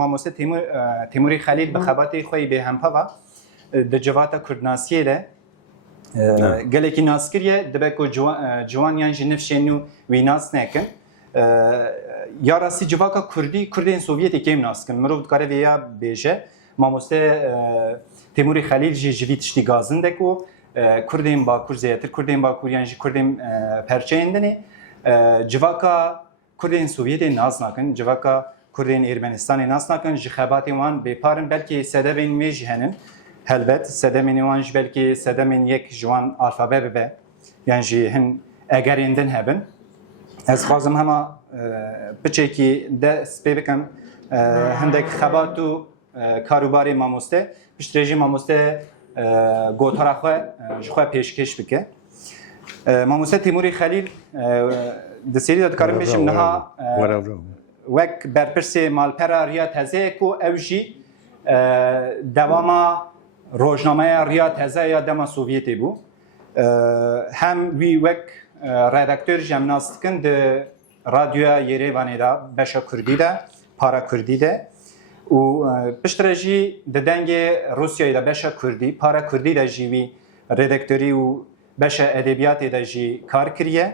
ماموسته تیموری خلیل به خباتی خوی به هم پوا د جواتا کردناسیه ده گلکی ناسکریه دبه کو جوان یان جنفشنو ویناس نکن یا راسی جواکا کردین سوویتی کم ناسکن مرو کاره ویا بیجه ماموسته تیموری خلیل جوی تشتی گازن دکو کردین باکور زیاتر کردین باکور یان کردین پرچیندنی جواکا کردین سوویتی ناز نکن جواکا کردین ارمنستانی ناز نکن جخاباتی وان بپارن بلکه سدبین میجهنن هلبت سدمین وانج بلکه سدمین یک جوان الفابه به یعنی هن اگریندن هبن از خواستم همه بچه که ده سپی بکن هندک خباتو کاروباری ماموسته پشتریجی ماموسته گوتارا خواه پیشکش بکه ماموسته تیموری خلیل دسیری داد کارم بیشم نها وک برپرسی مالپرا ریا تزه کو اوجی دواما روزنامه ریا تزه یا دما سوویتی بو هم وی وک ردکتور جمناستکن ده رادیو یریوانی دا بشا کردی ده پارا کردی ده و پشترجی ده دنگ روسیای دا بشا کردی پارا کردی ده جیوی ردکتوری و بشا ادبیاتی ده جی کار کریه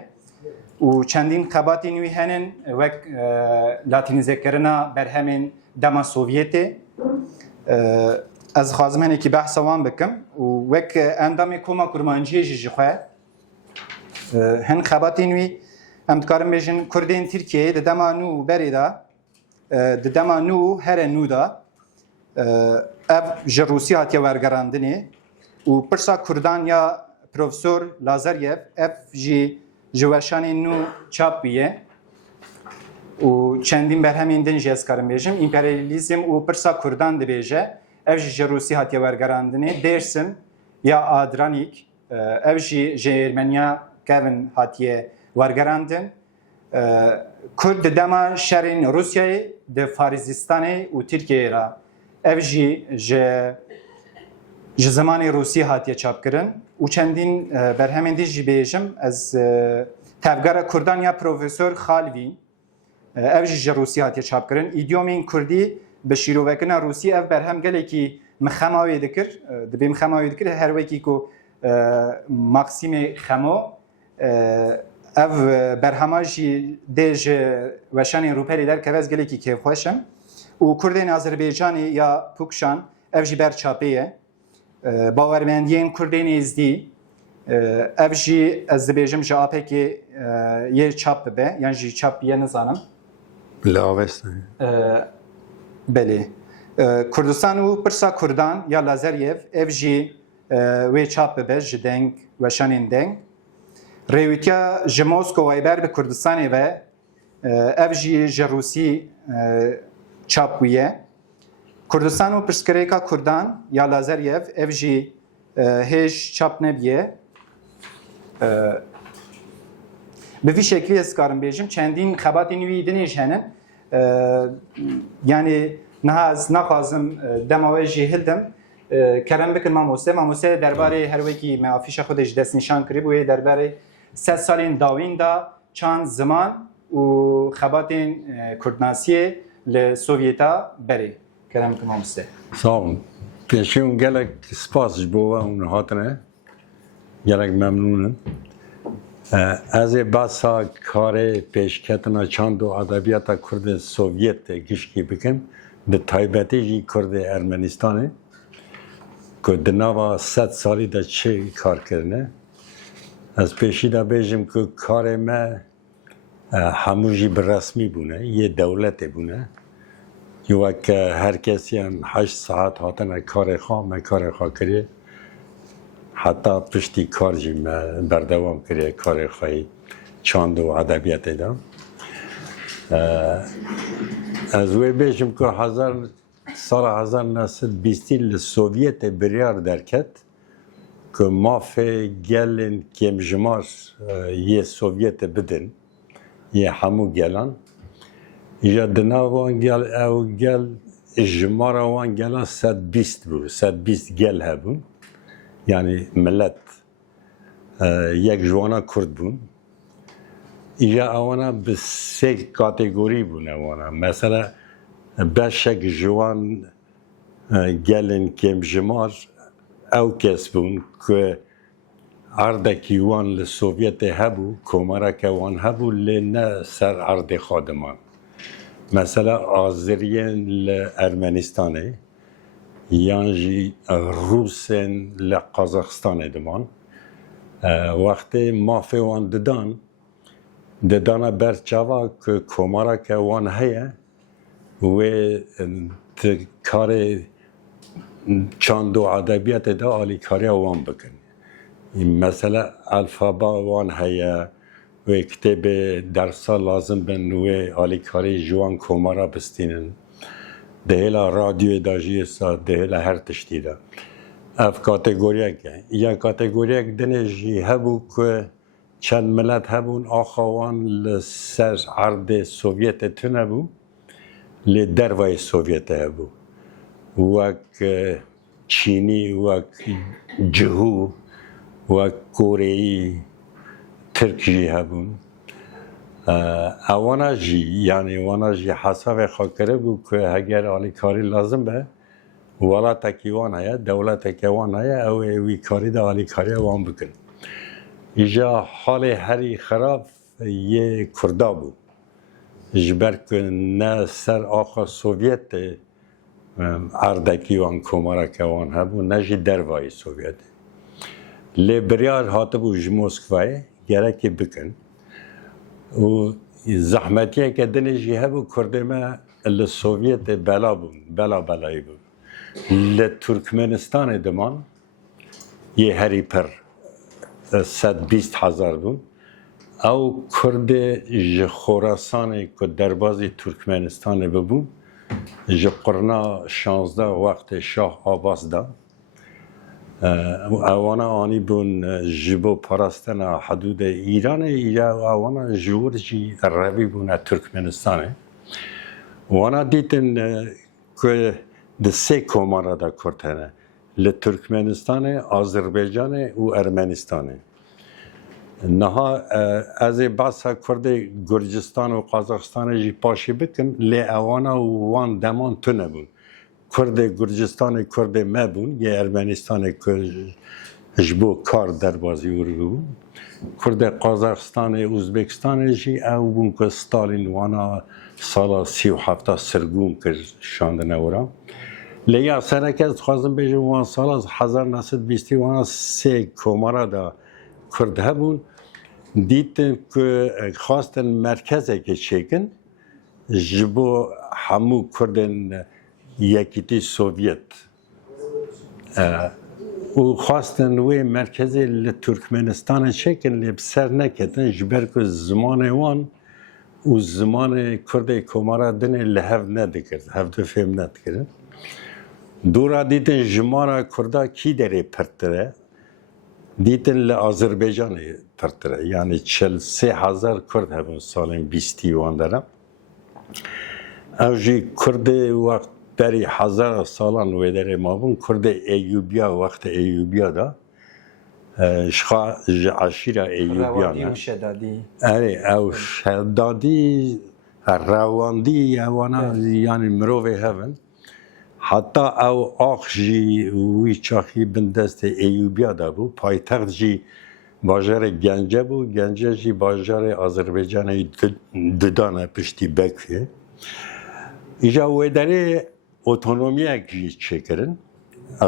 و چندین قباتی نوی هنن وک لاتینیزه کرنا بر همین دما سوویتی از خوازم هنه که بحث وان بکم و وک اندام کوما کرمانجی جی خواه هن خباتی نوی هم دکارم بیشن کردین ترکیه ده دما نو بری دا ده دما نو هر نو دا اف جروسی هاتیا ورگراندنی و پرسا کردان یا پروفسور لازاریف اف جی جوشانی نو چاپ بیه و چندین برهمین دنجی از کارم بیشم امپریالیزم و پرسا کردان ده بیشه اف جی جروسی هاتیا ورگراندنی درسم یا آدرانیک اف جی جرمنیا کevin hatiye vargerandin Kurd dema şerin Rusya'yı de Farizistan'ı u Türkiye'ye ra ev ji zamanı Rusya hatiye çapkirin u çendin berhemen dijî bêjim ez tevgera Kurdan ya Profesör Xalvi ev ji Rusya hatiye çapkirin idiomên Kurdî bi şîrovekina Rusya ev berhem gelekî mixemawê dikir dibê mixemawê dikir her wekî ku Maksimê Xemo ev berhema jî dê ji weşanên rûperê derkeve gelekî kêfxweş im û Kurdên Azerbaycanê ya Pukşan ev jî ber çapê ye bawermendiyên Kurdên Êzdî ev jî ez dibêjim ji apekê yê çap bibe yan jî çap biye nizanim li Avestanê belê Kurdistan û Pirsa Kurdan ya Lazeryev ev jî wê çap bibe ji deng weşanên deng Rêwîtiya ji Moskowayê ber bi Kurdistanê ve ev jî ji Rûsî çap bûye. Kurdistan û Pirsgirêka Kurdan ya Lazeryev ev jî hêj çap nebiye. Bi vî şeklî ez karim bêjim çendîn xebatên wî dinê ji henin yanî niha ez naxwazim dema we jî hildim kerem bikin mamoste derbarê her wekî me afîşa xwe de ji destnîşan kirîbû yê derbarê 3 salên dawîn da çand ziman û xebatên Kurdnasiyê li Sovyêta berê. Kerem bikin mamoste. Sağ olun. Pêşî gelek spas ji bo we hûn hatine. Gelek memnûnim. Ez ê basa karê pêşketina çand û edebiyata Kurdê Sovyetê giştî bikim bi taybetî jî Kurdê Ermenistanê ku di nava 100 salî de çi kar kirine. Ez pêşî de bêjim ku karê me hemû jî bi resmî bûne, yê dewletê bûne. Wek herkesiyan 8 saat hatine karê xwe, me karê xwe kiriye. Heta piştî kar jî me berdewam kiriye karê xwe çand û edebiyatê de. Ez wê bêjim ku sala 1920 li Sovyetê biryar derket ku mafê gelên kêmjimar yê Sovyetê bidin, yê hemû gelan. Ya di nav wan gel ew gel jimara wan gelan 120 bû, 120 gel hebûn. Yani millet yek jwana Kurd bûn. Ya ewana bi sê kategorî bûn ewana. Mesela بشک جوان گلن کم جمار او کس بون که عردکی وان لسوویت هبو کمرک وان هبو لنه سر عرد خادمان مثلا آذریین لارمنستانه یانجی روسن لقازاقستان دمان وقتی مافی وان ددان برچاوا که کمرک وان هیا و کار چند و ادبیات دا آلی کاری وان بکن مثلا الفابا وان هیا و کتاب درس لازم بن و آلی کاری جوان کمرا بستینن دهلا رادیو داجی سا دهلا هر تشتی دا اف کاتگوریک یا کاتگوریک دنجی هبو که چند ملت هبون آخوان لسر عرض سوویت تونه بو لدروای سوویت هبو وک چینی وک جهو وک کورهی ترکی هبون اوانا جی یعنی وانا جی حساب خاکره بو که اگر آلی کاری لازم به ولات کیوان هیا دولت کیوان هیا او وی کاری دا آلی کاری وان بکن ایجا حال هری خراب یه کردا بو جبر که نه سر آخا سوویت اردکی وان کمارا کوان هبو نه جی دروای سوویت لیبریار هاتبو جموسکوای گرکی بکن و زحمتیه که دنجی هبو کرده ما لسوویت بلا بون بلایی بون لترکمنستان دمان یه هری پر 120,000 بون او کرد خراسان که دربازی ترکمنستان ببون قرنا 16 وقت شاه آباس دا اوانا آنی بون جبو پرستنا حدود ایران یا اوانا جور جی روی بون ترکمنستان وانا دیتن که ده سه کمارا دا کرتنه لترکمنستان آذربایجان و ارمنستان نها از باسا کرد گرجستان و قازاقستان جی پاشی بکن لی اوانا وان دمان تو نبون کرد گرجستان کرد مبون یه ارمنستان که جبو کار در بازی ورگو کرد قازاقستان ازبکستان جی او بون که ستالین وانا سالا 37 سرگون که شانده نورا لیا سرک از خوازم بیجم وان سال از 1920 وانا سه کمارا دا کرد هبون دیتن که خواستن مرکزه که چکن جبو همو کردن یکیتی سوویت و خواستن وی مرکزی لترکمنستان چکن لیب سر نکتن جبر که زمان وان و زمان کرد کمارا دنه لحو ندکرد هفته فهم ندکرد دورا دیتن جمارا کردا کی داره پرتره دیتن لآذربایجان پرتره یعنی 43,000 کرد هبون سالن 20 وان دارم او جی کرد وقت داری 1000 سالان و داره ما بون کرد ایوبیا وقت ایوبیا دا شخا عشیره ایوبیا روانی و شدادی اره او شدادی رواندی اوانا یعنی مروه هبن حتی او آخ جی وی چاخی بندست ایوبیا دا بو پایتخت جی باجر گنجه بو گنجه جی باجر آذربایجان ددانه پشتی بکیه ایجا ویداره اوتونومی اگی چکرن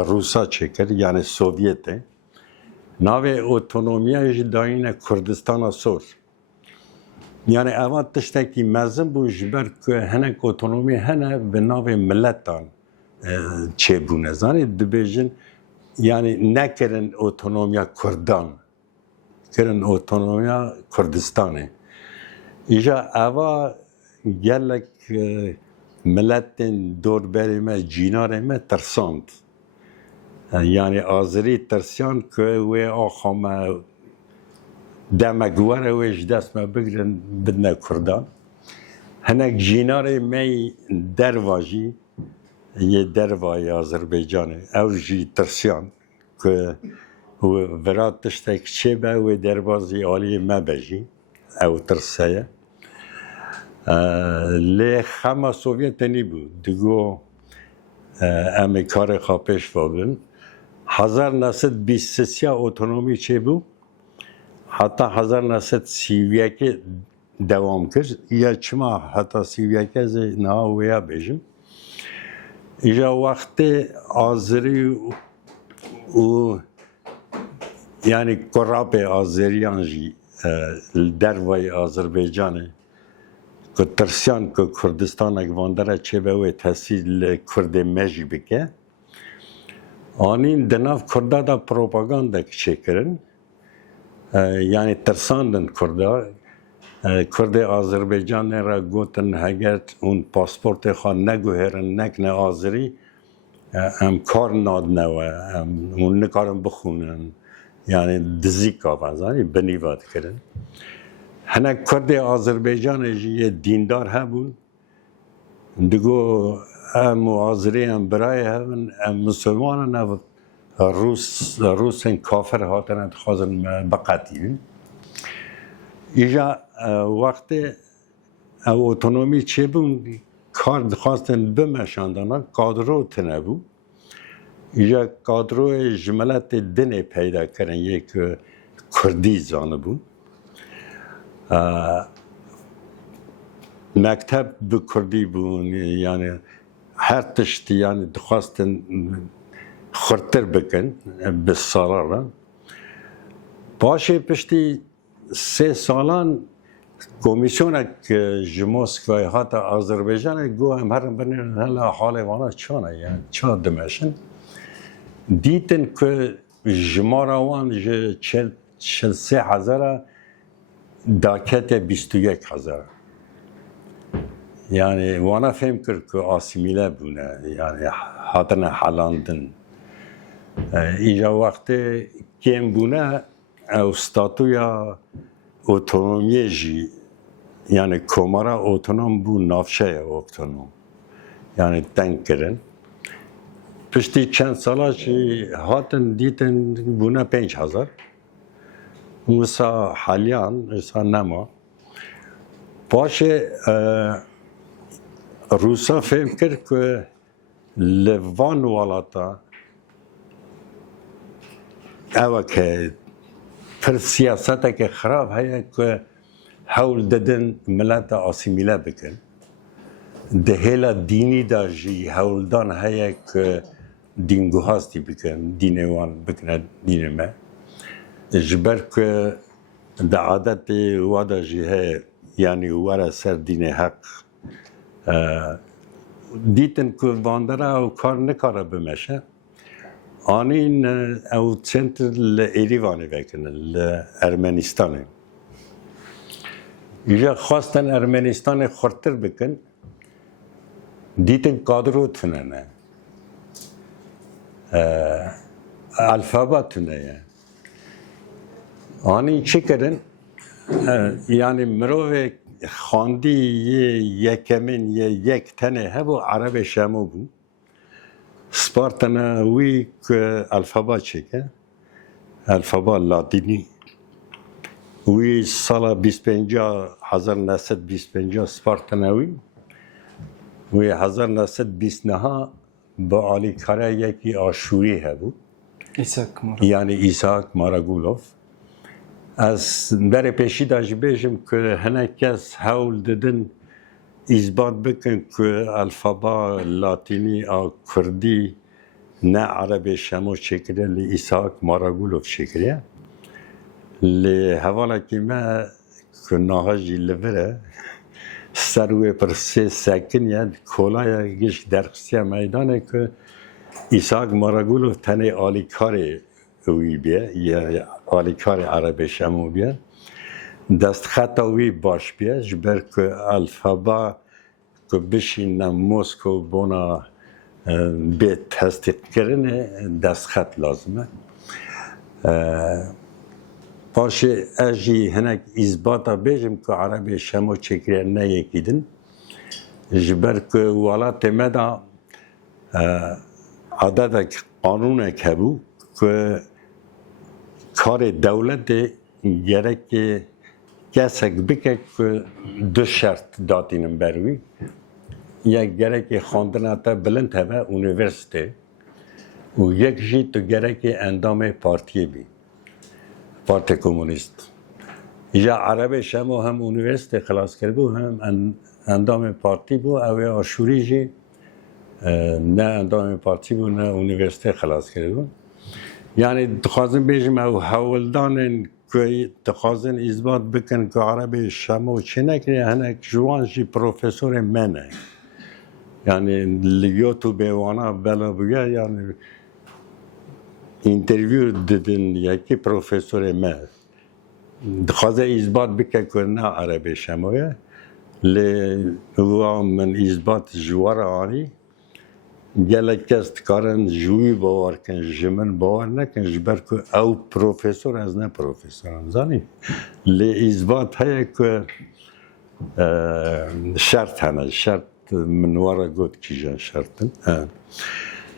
روسا چکر یعنی سوویته ناوی اوتونومی اگی داینه کردستان سور یعنی اول تشتکی مزم بو جبر که هنک اوتونومی هنه به ناوی ملتان چه بونه زنی دبیجن یعنی نکرن اوتونومیا کردان کرن اوتونومیا کردستانه ایجا اوا گلک ملتن دور بریم جینارم ترساند یعنی آذری ترسیان که وی آخام دمگواره ویش دست ما بگرن بدنا کردان هنک جینار می درواجی یه دروای آذربایجانه او جی ترسیان که ورات تشتک چه به و دربازی آلی ما بجی او ترسیه لی خما سوویت نیبود دگو امی کار خواپش فابن 1923 اتونومی چه بود حتی 1931 دوام کرد یا چما حتی 31 از نه ویا بیشم ایجا وقت آذری و یعنی قراب آذریان جی در وی آذربایجانه که ترسیان که کردستان اگواندره چه به وی تحصیل کرد مجی بکه آنین دناف کرده دا پروپاگاندا که کرن یعنی ترساندن کرده کرد آذربایجان را گوتن اگر اون پاسپورت خواه نگوهرن نکنه آذری هم کار نادنه و اون نکارم بخونن یعنی دزیک آفازانی بنیواد کردن هنه کرد آذربایجان یه دیندار هبون دگو ام آذری هم برای هبون ام مسلمان هم روس کافر هاتن خواستن بقاتیون ایجا وقت اتونومی چه بون کار خواستن بمشاندن کادرو تنبو ایجا کادرو جملت دنه پیدا کردن یک کردی زانه بود مکتب به کردی بود یعنی هر تشتی یعنی خواستن خورتر بکن به سالارا باشه پشتی 3 سالان کمیسیون که جماسکوی هات آذربایجان گو هم هرم بنیرن هلا حال وانا چانه یعنی چا دمشن دیتن که جماراوان جه 43,000 داکت 21,000 یعنی وانا فهم کرد که آسیمیله بونه یعنی هاتن حالاندن اینجا وقت کم بونه او ستاتویا اتونومی جی یعنی کمارا اتونوم بو نافشه اتونوم یعنی تنگ کرن پشتی چند ساله چی هاتن دیتن بونه 5,000 موسا حالیان ایسا نما باشه روسا فهم کرد که لوان والاتا اوه که پر سیاست که خراب هیا که حول دادن ملت آسیمیله بکن دهیلا دینی دا جی حول دان هیا که دینگو هاستی بکن دینوان بکنه دینمه جبر که دا عادت وادا جی هیا یعنی وارا سر دین حق دیتن که واندره او کار نکاره بمشه آنین او سنتر لایریوانه بکنن لارمنستانه اینجا خواستن ارمنستان خورتر بکن دیتن کادرو تننه الفابا تنه آنین چی کردن یعنی مروه خواندی یکمین یک تنه هبو عرب شامو بو سپارتنا وی که الفابا چکه الفابا لاتینی وی سال 1925 سپارتنا وی 1929 با علی کاره یکی آشوری هبو یعنی ایساک ماراگولوف از در پیشی داشت بیشم که هنه کس حول دادن اثبات بکن که الفابا لاتینی آ کردی نه عربی شمو شکره لی ایساک ماراگولوف شکره لی حوالا که ما که ناهاجی لبره سروی پر 3 سکن یاد کولای گیش درخصی میدانه که ایساک ماراگولوف تنه آلی کاری وی بیه یا آلی کار عربی شمو بیه دست خطاوی باش بیه جبر که الفابا که بشین موسکو بونا به تصدیق کرنه دست خط لازمه باشه اجی هنک اثباتا بیجم که عربی شمو چکره نه یکیدن جبر که ولات مدا عدد قانون کبو که کار دولت گرک کسک بکه که دو شرط داتینم بروی یک گره خواندن تا بلند هوا اونیورسیته و یک جی تو گره اندام پارتی بی پارتی کمونیست یا عربی شما هم اونیورسیته خلاص کرده هم اندام پارتی بو او آشوری جی نه اندام پارتی بو نه اونیورسیته خلاص کرده یعنی تخوازن بیجم او حولدان که تخوازن اثبات بکن که عربی شما چه نکنی هنک جوان جی پروفسور منه یعنی لیوتو بیوانا بلا بگه یعنی اینترویو دیدن یکی پروفسور من خواسته اثبات بکن که نه عربی شمایه لی هوا من اثبات جوار آنی گلک کست کارن جوی باور کن جمن باور نکن جبر که او پروفسور از نه پروفسورم زنی لی اثبات هایی که شرط هنه شرط منوارا گود کیجان شرطن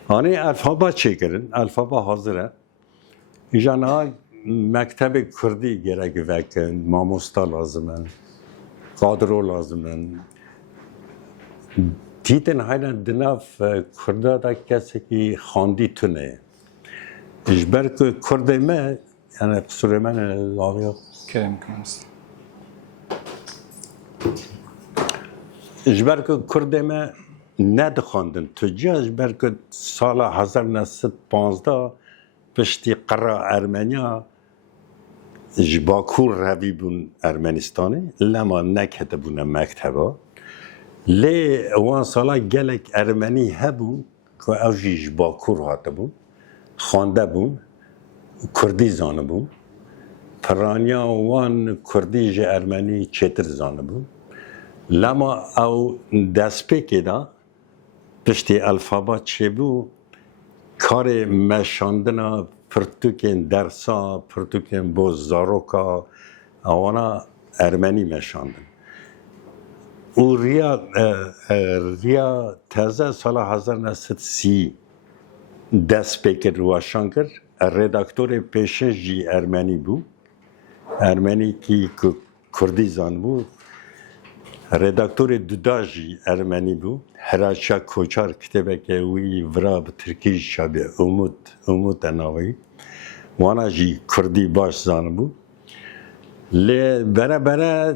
آنی الفابا چه کرن؟ الفابا حاضره ایجان ها مکتب کردی گرک وکن ماموستا لازمن قادرو لازمن دیدن هاینا دناف کرده دا کسی که خاندی تونه اجبر که کرده ما یعنی قصور من لاغیق کرم کنست اجبر که کرده ما ندخواندن تجا اجبر که سال 1915 پشتی قرار ارمنیا باکور روی بون ارمنستانی لما نکته بون مکتبا لی وان سالا گلک ارمنی هبو که اوجیش باکور هاته بون خانده بون کردی زانه بون پرانیا وان کردی جه ارمنی چتر زانه بون لما او دست پیکی دا پشتی الفابات چه بو کار مشاندنا پرتوکین درسا پرتوکین بوز زاروکا اوانا ارمنی مشاندن او ریا تازه سال 1930 دست پیکر روشان کرد رداکتور پیشش جی ارمنی بو ارمنی کی کردی زان بو رداکتور دوداجی ارمنی بو هراشا کوچار کتابه که وی ورا به ترکیش شبیه امود ناوی وانا جی کردی باش زان بو لی برای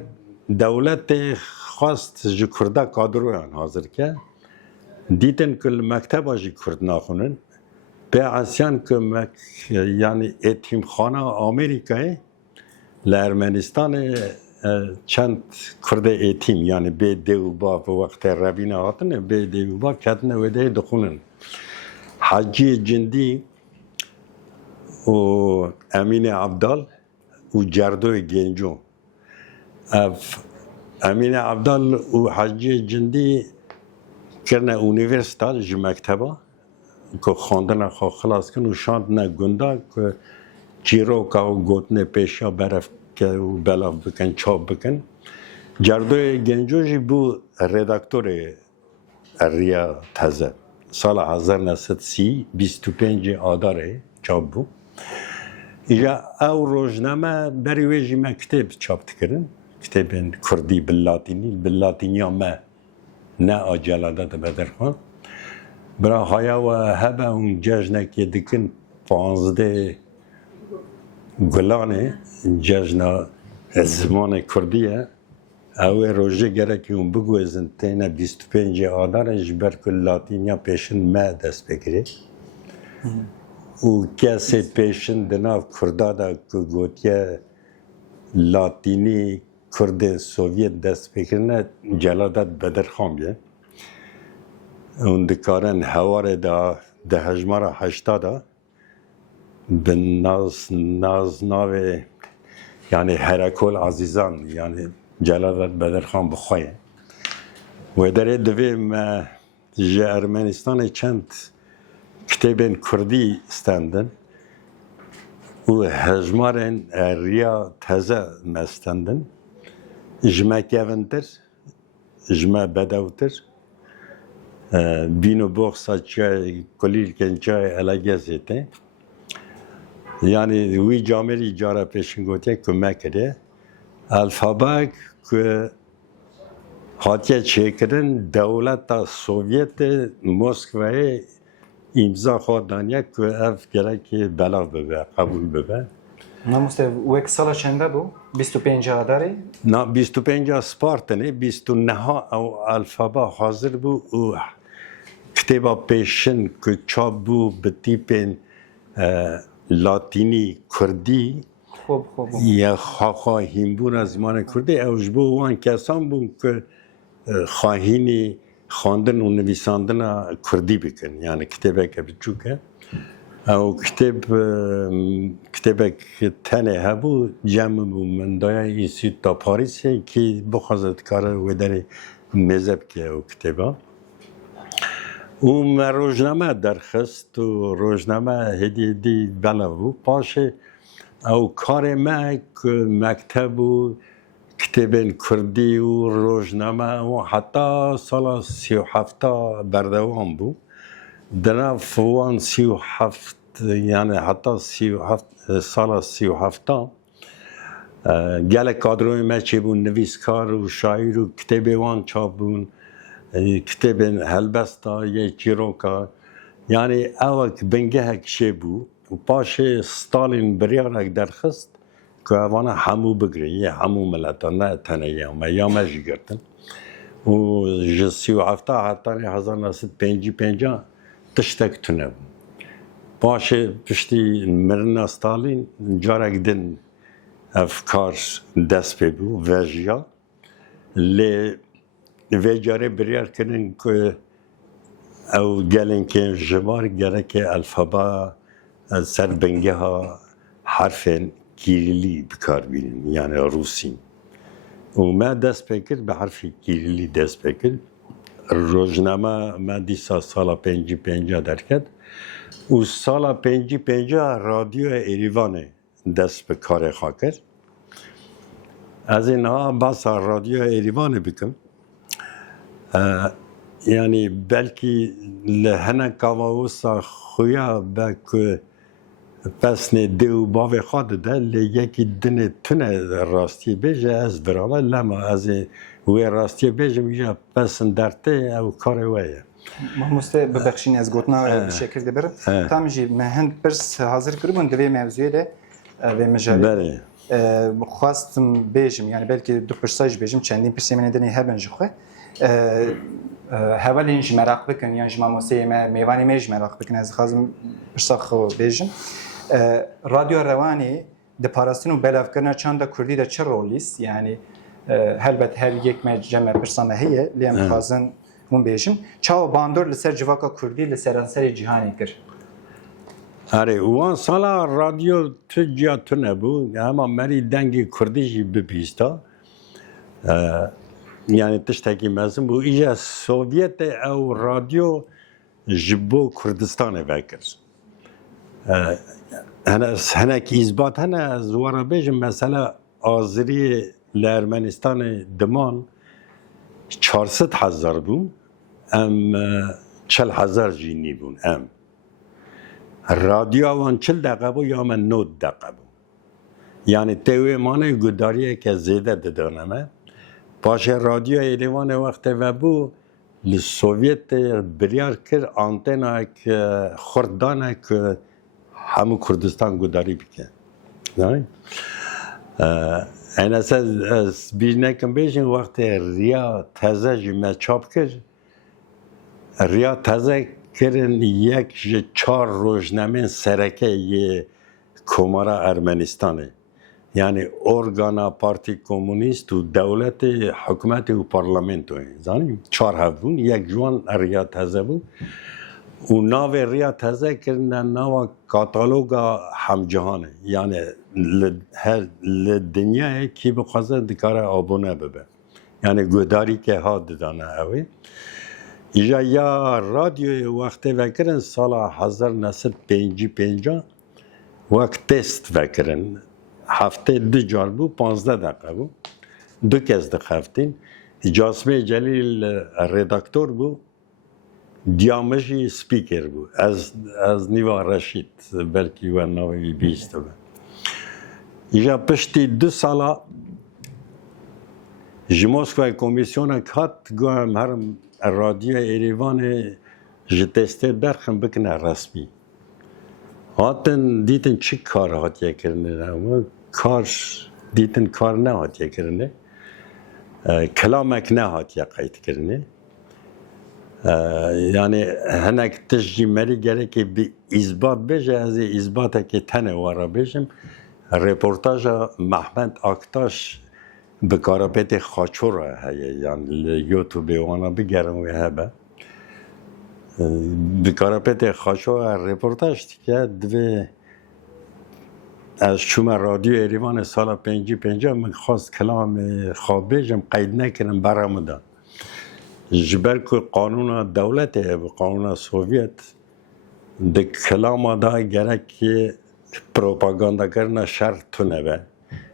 دولت خواست جی کرده کادرویان حاضر که دیدن که مکتب جی کرد ناخونن به عصیان که یعنی اتیم خانه آمریکای لارمنستان چند کرده ایتیم یعنی به دیوبا و وقت روینه هاتنه به دیوبا کتنه وده دخونن حاجی جندی و امین عبدال و جردوی گنجو امین عبدال و حاجی جندی کرنه اونیورسیتا جی مکتبا که خواندن خو خلاص کن و شاندنه گنده که چیروکا و گوتنه پیشا برف که بلاف بکن چاپ بکن جردوی گنجوشی بو رداکتور ریا تازه سال 1930 25 آداره چاپ بو ایجا او روزنامه بری ویجی مکتب چاپ کرن کتاب کردی باللاتینی ما نه آجالادات بدرخوان برای هایا و هبه اون جشنه که دکن 15 گلانه جشنا زمان کردیه او روزه گره که اون بگو ازن تینه 25 آدارش برکل لاتینیا پیشن ما دست بگیره و کسی پیشن دناف کردادا که گوتیه لاتینی کرد سوویت دست بگیرنه جلادت بدرخان بیه اون دکارن هوار ده هجمار 80 به ناز ناوی یعنی هرکول عزیزان یعنی جلالت بدرخان بخواه و در دوی ما جه ارمنستان چند کتابین کردی استندن و هجمارن ریا تازه مستندن جمع کهوندر جمع بدوتر بینو بخصا چای کلیل کن چای علاقه زیته یعنی وی جامعی جارا پیشن گوته که مکره الفابا که هاتیه چکرن دولت سوویت مسکوی امضا خود دانیه که اف گرک بلا ببه قبول ببه ناموسته وک سال چنده بو 25 داری نه 25 سپارتنه 29 او الفابا حاضر بو او کتابا پیشن که چاپ بو به تیپ لاتینی کردی خوب یا خواهیم بون از زمان کردی اوش بو وان کسان بون که خواهینی خواندن و نویساندن کردی بکن یعنی کتابه که بچوکه او کتاب که تنه هبو جمع بو من دایه اینسیت تا پاریس که بخواست کار و در مذهب که او کتابه و من روزنامه درخست و روزنامه هدیه دی بلا بو پاشه او کار ما که مکتب و کتاب کردی و روزنامه و حتی سال 37 بردوام بو در فوان 37 یعنی حتی 37 سال 37 گله کادروی ما چه بون نویسکار و شاعر و کتاب وان چاپ بون کتاب هلبستا یه چیروکا یعنی اول که بنگه هکشه بو و پاش ستالین بریارک درخست که اوانه همو بگره یه همو ملتا نه تنه یا ما جی گرتن و جسی و هفته حتی 1955 تشتک تونه بون باش پشتی مرنا ستالین جارک دن افکار دست پی بو وجیا لی وجاره بریار کنن که او گلن که جوار گره که الفابا سر بنگه ها حرف کیریلی بکار بینن یعنی روسی و ما دست بکر به حرف کیریلی دست بکر روزنامه ما دیسا سال 55 درکد و سال 55 رادیو ایریوانه دست به کار خاکر از اینها بس رادیو ایریوانه بکم یعنی بلکه لحنه کاواوسا خویا بک پسنه دیو باوی خود ده یکی دنه تونه راستی بیجه از براوه لما از وی راستی بیجه میجه پسن درته او کار ویه محموسته ببخشین از گوتنا شکر ده برم تام جی مهند پرس حاضر کربون دوی موضوعی ده و مجالی بله خواستم بیجم یعنی بلکه دو پرساج بیجم چندین پرسی من دنی هبن جخوه هول اینج مراق بکن یا جمع موسیقی میوانی میج مراق بکن از خواستم پرسا خو بیجم رادیو روانی ده پاراستن و بلاف کردن چند کردی ده چه رولیست یعنی هلبت هر یک مجمع پرسامه هیه لیم خواستن اون بیشم چاو باندور لسر جواکا کردی لسرانسر جهانی کرد آره وان سالا رادیو تجیا تو نبود اما مری دنگی کردیشی بپیستا یعنی تشتکی مزم بو ایجا سوویت او رادیو جبو کردستان وکر هنه که اثبات هنه زوارا بیجم مثلا آذری لارمنستان دمان 400,000 بون ام 40,000 جینی بون ام رادیو وان 40 دقیقه بو یا من 9 دقیقه بو یعنی تیوی مانه گداریه که زیده دادانمه باشه رادیو ایروان وقت و بو لسوویت بریار کر آنتنا که خوردانه که همو کردستان گداری بکن این از بیشنه کم بیشن وقت ریا تازه جمعه چاپ کرد ریا تازه کردن یک 4 روزنامه سرکه یه کمارا ارمنستانه یعنی ارگانا پارتی کمونیست و دولت حکومت و پارلمنت زنیم 4 هفون یک جوان ریا تازه بود و ناو ریا تازه کردن ناو کاتالوگا همجهانه یعنی لدنیای کی بخواسته دکار آبونه ببه یعنی گوداری که ها دادانه اوی یا رادیو وقتی وکرن سال 1955 وقت تست وکرن هفته 2 جار بو 15 دقیقه بو 2 کس دخفتین جاسمه جلیل رداکتور بو دیامشی سپیکر بو از نیوا رشید بلکی و نوی بیست بو ایجا پشتی 2 سالا جماسکوی کمیسیون کات گوهم هر رادیو ایریوان جتسته درخم بکنه رسمی هاتن دیتن چی کار هاتیه کرنه اما کار دیتن کار نه هاتیه کرنه کلامک نه هاتیه قید کرنه yani henek tecrübeli gerek bir izbat beje az izbata ki tane vara bejim reportaja Mehmet Aktaş bi karapeti xaçora heye yani YouTube ona bir gerim ve hebe bi karapeti xaçora reportaj ki dve از شما رادیو ایریوان سال 55 من خواست کلام خواب بجم قید نکنم برامدن جبر که قانون دولت قانون سوویت ده کلام دا گره که پروپاگاندا کرنا شر تو نبه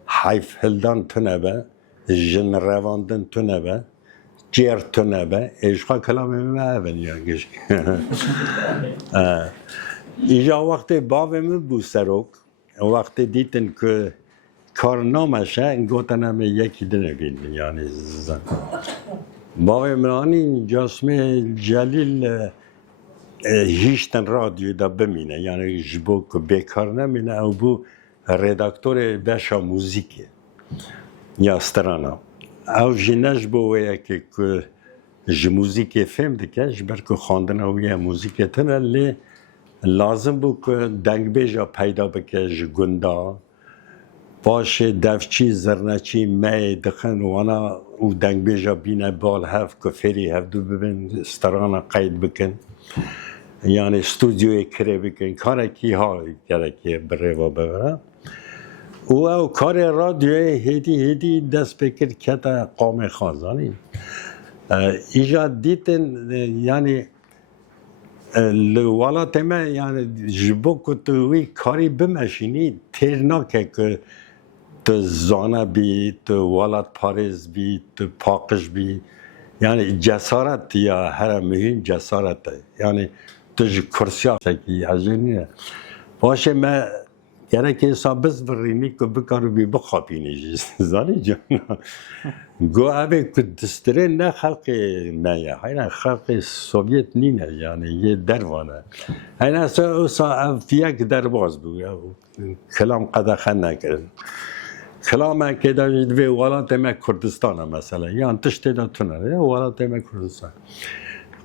حیف هلدان تو نبه جن رواندن تو نبه جیر تو نبه ایشقا کلام ما اول یانگش ایجا وقت باوی من بو سروک وقتی دیدن که کار نامشه گوتن همه یکی دنه بین یعنی زن باوی منانی جاسمه جلیل هیچتن رادیو دا بمینه یعنی جبو که بیکار نمینه او بو رداکتور بشا موزیکه یا استرانا او جنش بو ویا که موزیک فهم دکه جبر که خواندن ویا موزیک تنه لی لازم بو که دنگ بیجا پیدا بکه جگنده باشه دفچی زرنچی می دخن وانا او دنگ بیجا بینه بال هف که فری هف دو ببین استرانا قید بکن یعنی استودیوی کره بکن کاره کی ها گرکی بره و ببره او کار رادیوی هدی دست بکر کتا قام خازانی ایجاد دیتن یعنی لولات ما yani جبو که توی کاری بمشینی تیر نکه که تو زانه بی تو ولات پاریز بی تو پاکش بی yani cesaret ya her mühim cesaret yani tu kursiya ki azini باشه ما gerek insan biz verini ki bu karı bir bakapineceğiz zani canım go abi Kürdistan'ın ne halkı ne ya hayır halkı Sovyet nine yani ye dervana hayır sa fiyak derbaz bu ya kelam kadar xanna kırın kelam keda ve walat emek Kürdistan'a mesela yani tışte da tunar ya walat emek Kürdistan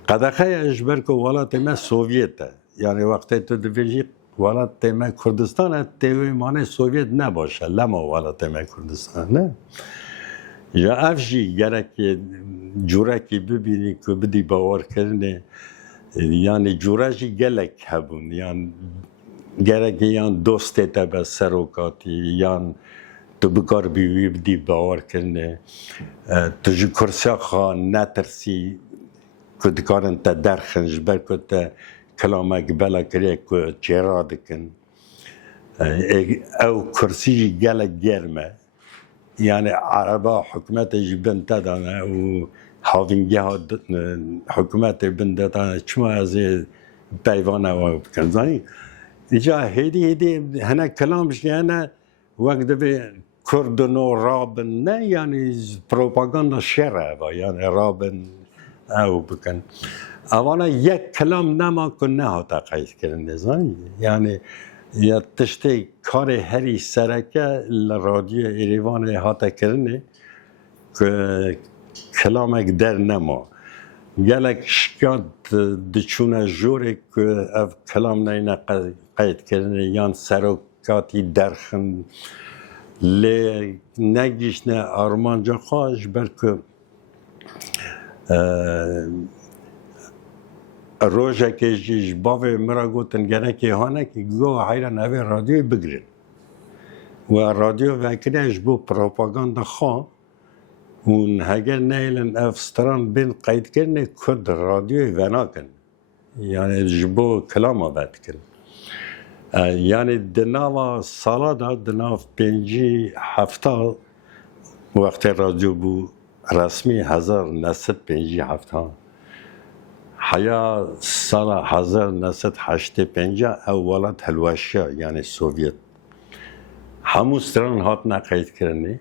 kadar ejber ko walat emek Sovyet yani vakti tu deveci walat emek Kürdistan tevi mane Sovyet ne başa lama walat emek Kürdistan ne یا افشی گرک جورکی ببینی که بدی باور کردنه یعنی جورشی گلک هبون یعنی گرک یان دوسته تبه سروکاتی یان تو بکار بیوی بدی باور کردنه تو جو کرسیا خواه نترسی که دکارن تا درخنج بر که تا کلامک بلا کریه که چرا دکن او کرسی گلک گرمه yani araba hükümeti bin tadana o havinge hükümeti bin tadana çuma az peyvana var kanzani İca hedi hana kelam yani vakti bir Kurdun o Rabın ne yani propaganda şerre var yani Rabın o bakın avana yek kelam nema kun ne hata kayıt kerinde zani yani یا تشتی کار هری سرکه لرادیو ایریوان هاتا کرنه که کلامک در نما گلک شکاد دچونه جوره که اف کلام نینه قید کرنه یان سروکاتی درخن لی نگیشنه آرمانجا خواهش برکه روزه که جیش باوی مرا گوتن گنه که هانه که گو حیران اوی رادیوی بگرین و رادیو وکرش بو پروپاگاندا خواه اون هگر نیلن افستران بین قید کرنه کد رادیوی ونا کن یعنی جبو کلام آباد کن یعنی دناوا سالا دا دناو 57 وقت رادیو بو رسمی 1957 حیا سال 1985 اولات هلوشیا یعنی سوویت همو ستران هات نقید کردنی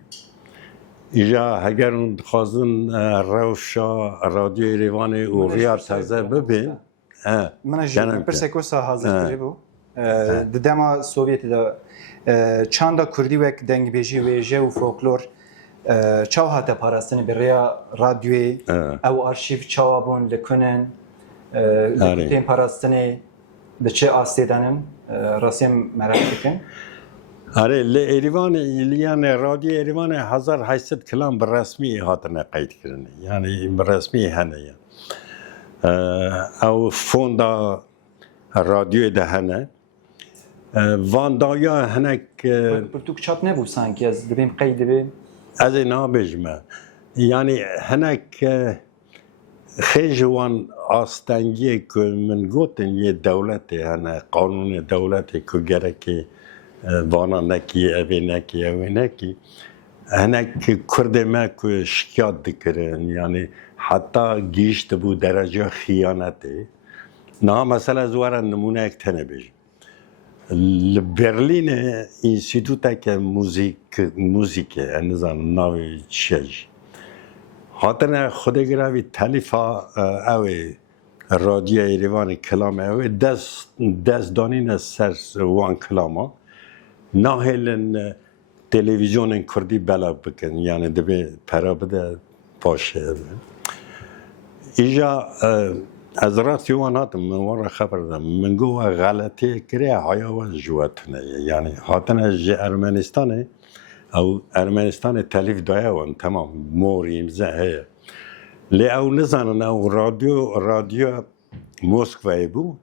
ایجا اگر اون خواستن روشا رادیو ایران و ریا تازه ببین من جنم پرسکو سا حاضر کردی بو دما سوویت دا چند کردی وک دنگ بیجی ویژه و فولکلور چاو هات پاراستن بریا رادیوی او آرشیو چاوابون لکنن دکتین پاراستنی به چه آستیدانن راسیم مراک کن آره ایران یعنی رادیو ایران 1800 کلام رسمی هاتنه قید کردن یعنی رسمی هنه او فوندا رادیو ده هنه وان دایا هنک برتوک چاپ نبو سانکی از دبیم قید بیم از اینا بجمه یعنی هنک خیجوان آستنگی که من گوتن یه دولتی هنه قانون دولتی که گرکی وانا نکی اوی نکی اوی نکی هنک کرد ما که شکیات دکرن یعنی حتی گیشت بو درجه خیانته نه مثلا زوارا نمونه اک تنه بیجم برلین انستیتوتا که موزیکه انزان ناوی چیج هاتنه خود گراوی تلیفا اوی رادیو ایروان کلام اوی دست دانین سر وان کلاما ناهلن تلویزیون کردی بلا بکن یعنی دبی پرا بده باشه ایجا از راستی وان هاتم من ورا خبر دارم من گوه غلطی کری هایا و جواتنه یعنی هاتنه جه ارمنستانه او ارمنستان تلیف دایا وان تمام موری امزه هیا لی او نزانن او رادیو موسکوای بو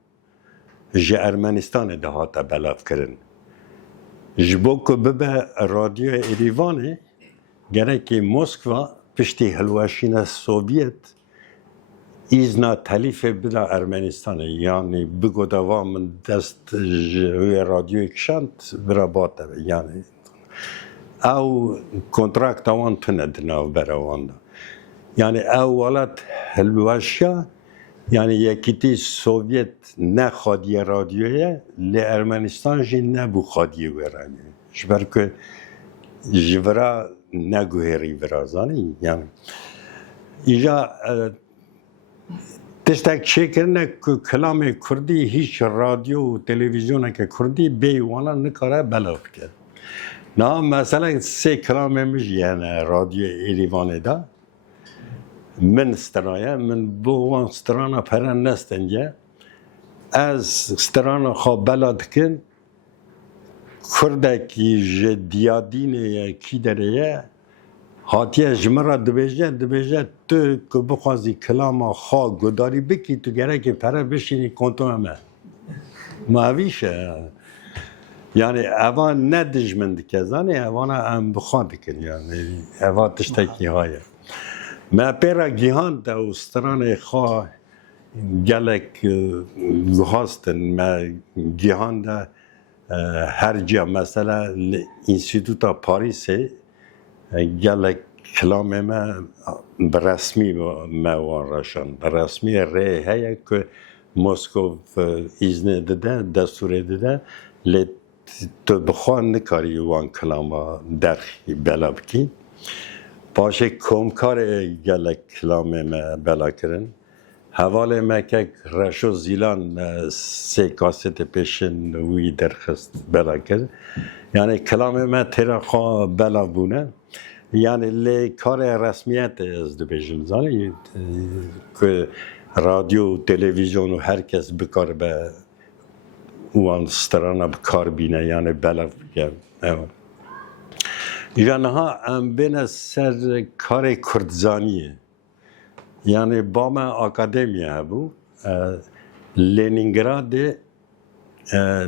جه ارمنستان ده هاتا بلاف کرن جبو که ببه رادیو ایریوانه گره که موسکوا پشتی هلوشین سوویت ایزنا تلیف بلا ارمنستانه یعنی بگو دوا من دست جوی رادیو کشند برا باته یعنی او کنترکت اوان تند ناو برا وانده یعنی اولات هلوشیا یعنی یکیتی سوویت نه خادی رادیویه لی ارمنستان جی نبو خادی ورانیه جبر که جورا نگوهری برازانی یعنی ایجا تشتک چه کرنه که کلام کردی هیچ رادیو و تلویزیون که کردی بی وانا نکاره بلاف کرد نه مثلا سه کلام میش یعنی رادیو ایریوانه دا من استرایه من بوان استرانا پرن نستنجه از استرانا خواب بلاد کن کردکی جدیادین کی داره هاتیه جمرا دبیجه تو که بخوازی کلام خواه گداری بکی تو گره که پره بشینی کنتو همه ماویشه یعنی اوان ندجمند که زنی اوان هم بخواد کن یعنی اوان تشتکی هایه ما پیرا گیهان دا استران خواه گلک گوهاستن ما گیهان دا هر جا مثلا انستیتوتا پاریسه گلک کلام ما برسمی ما وان راشن برسمی ره هیا که مسکو ایزن داده دستور داده لی تو بخوان نکاری وان کلام درخی بلا بکی باشه کمکار گلک کلام ما بلا کرن حواله ما که رشو زیلان سه کاست پیشن وی درخست بلا کرد یعنی کلام ما تیرا خواه بلا بونه یعنی لی کار رسمیت از دو بیشن زنی که رادیو تلویزیون و هر کس بکار به وان سترانا بکار بینه یعنی بلا کرد یعنی ها ام بین سر کار کردزانیه یعنی با ما اکادمیه بو لنینگراد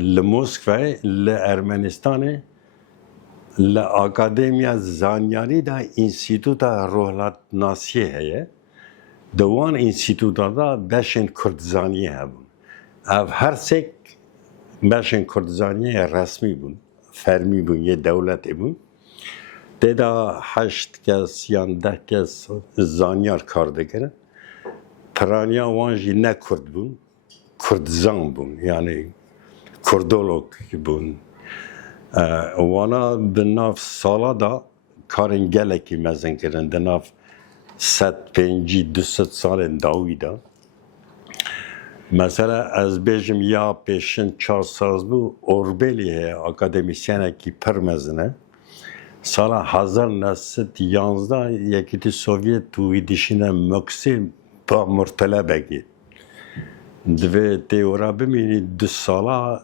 لموسکوی لارمنستان لأکادمیا زانیاری دا انستیتوتا روحلات ناسیه هیه دوان انستیتوتا دا بشن کردزانیه هبون او هر سک بشن کردزانیه رسمی بون فرمی بون یه دولت بون دیدا 8 کس یا 10 کس زانیار کار دکره پرانیا وانجی نه کرد بون کردزان بون یعنی کردولوک بون وانا به ناف سالا دا کارن گلکی مزن کردن دناف 150-200 سال داوی دا مثلا از بیجم یا پیشن 4 سال بو اوربلی اکادمیسیانه کی پر مزنه سال 1911 یکی تی سوویت توی دیشینه مکسی با مرتله بگی دوی تیورا ببینی 2 ساله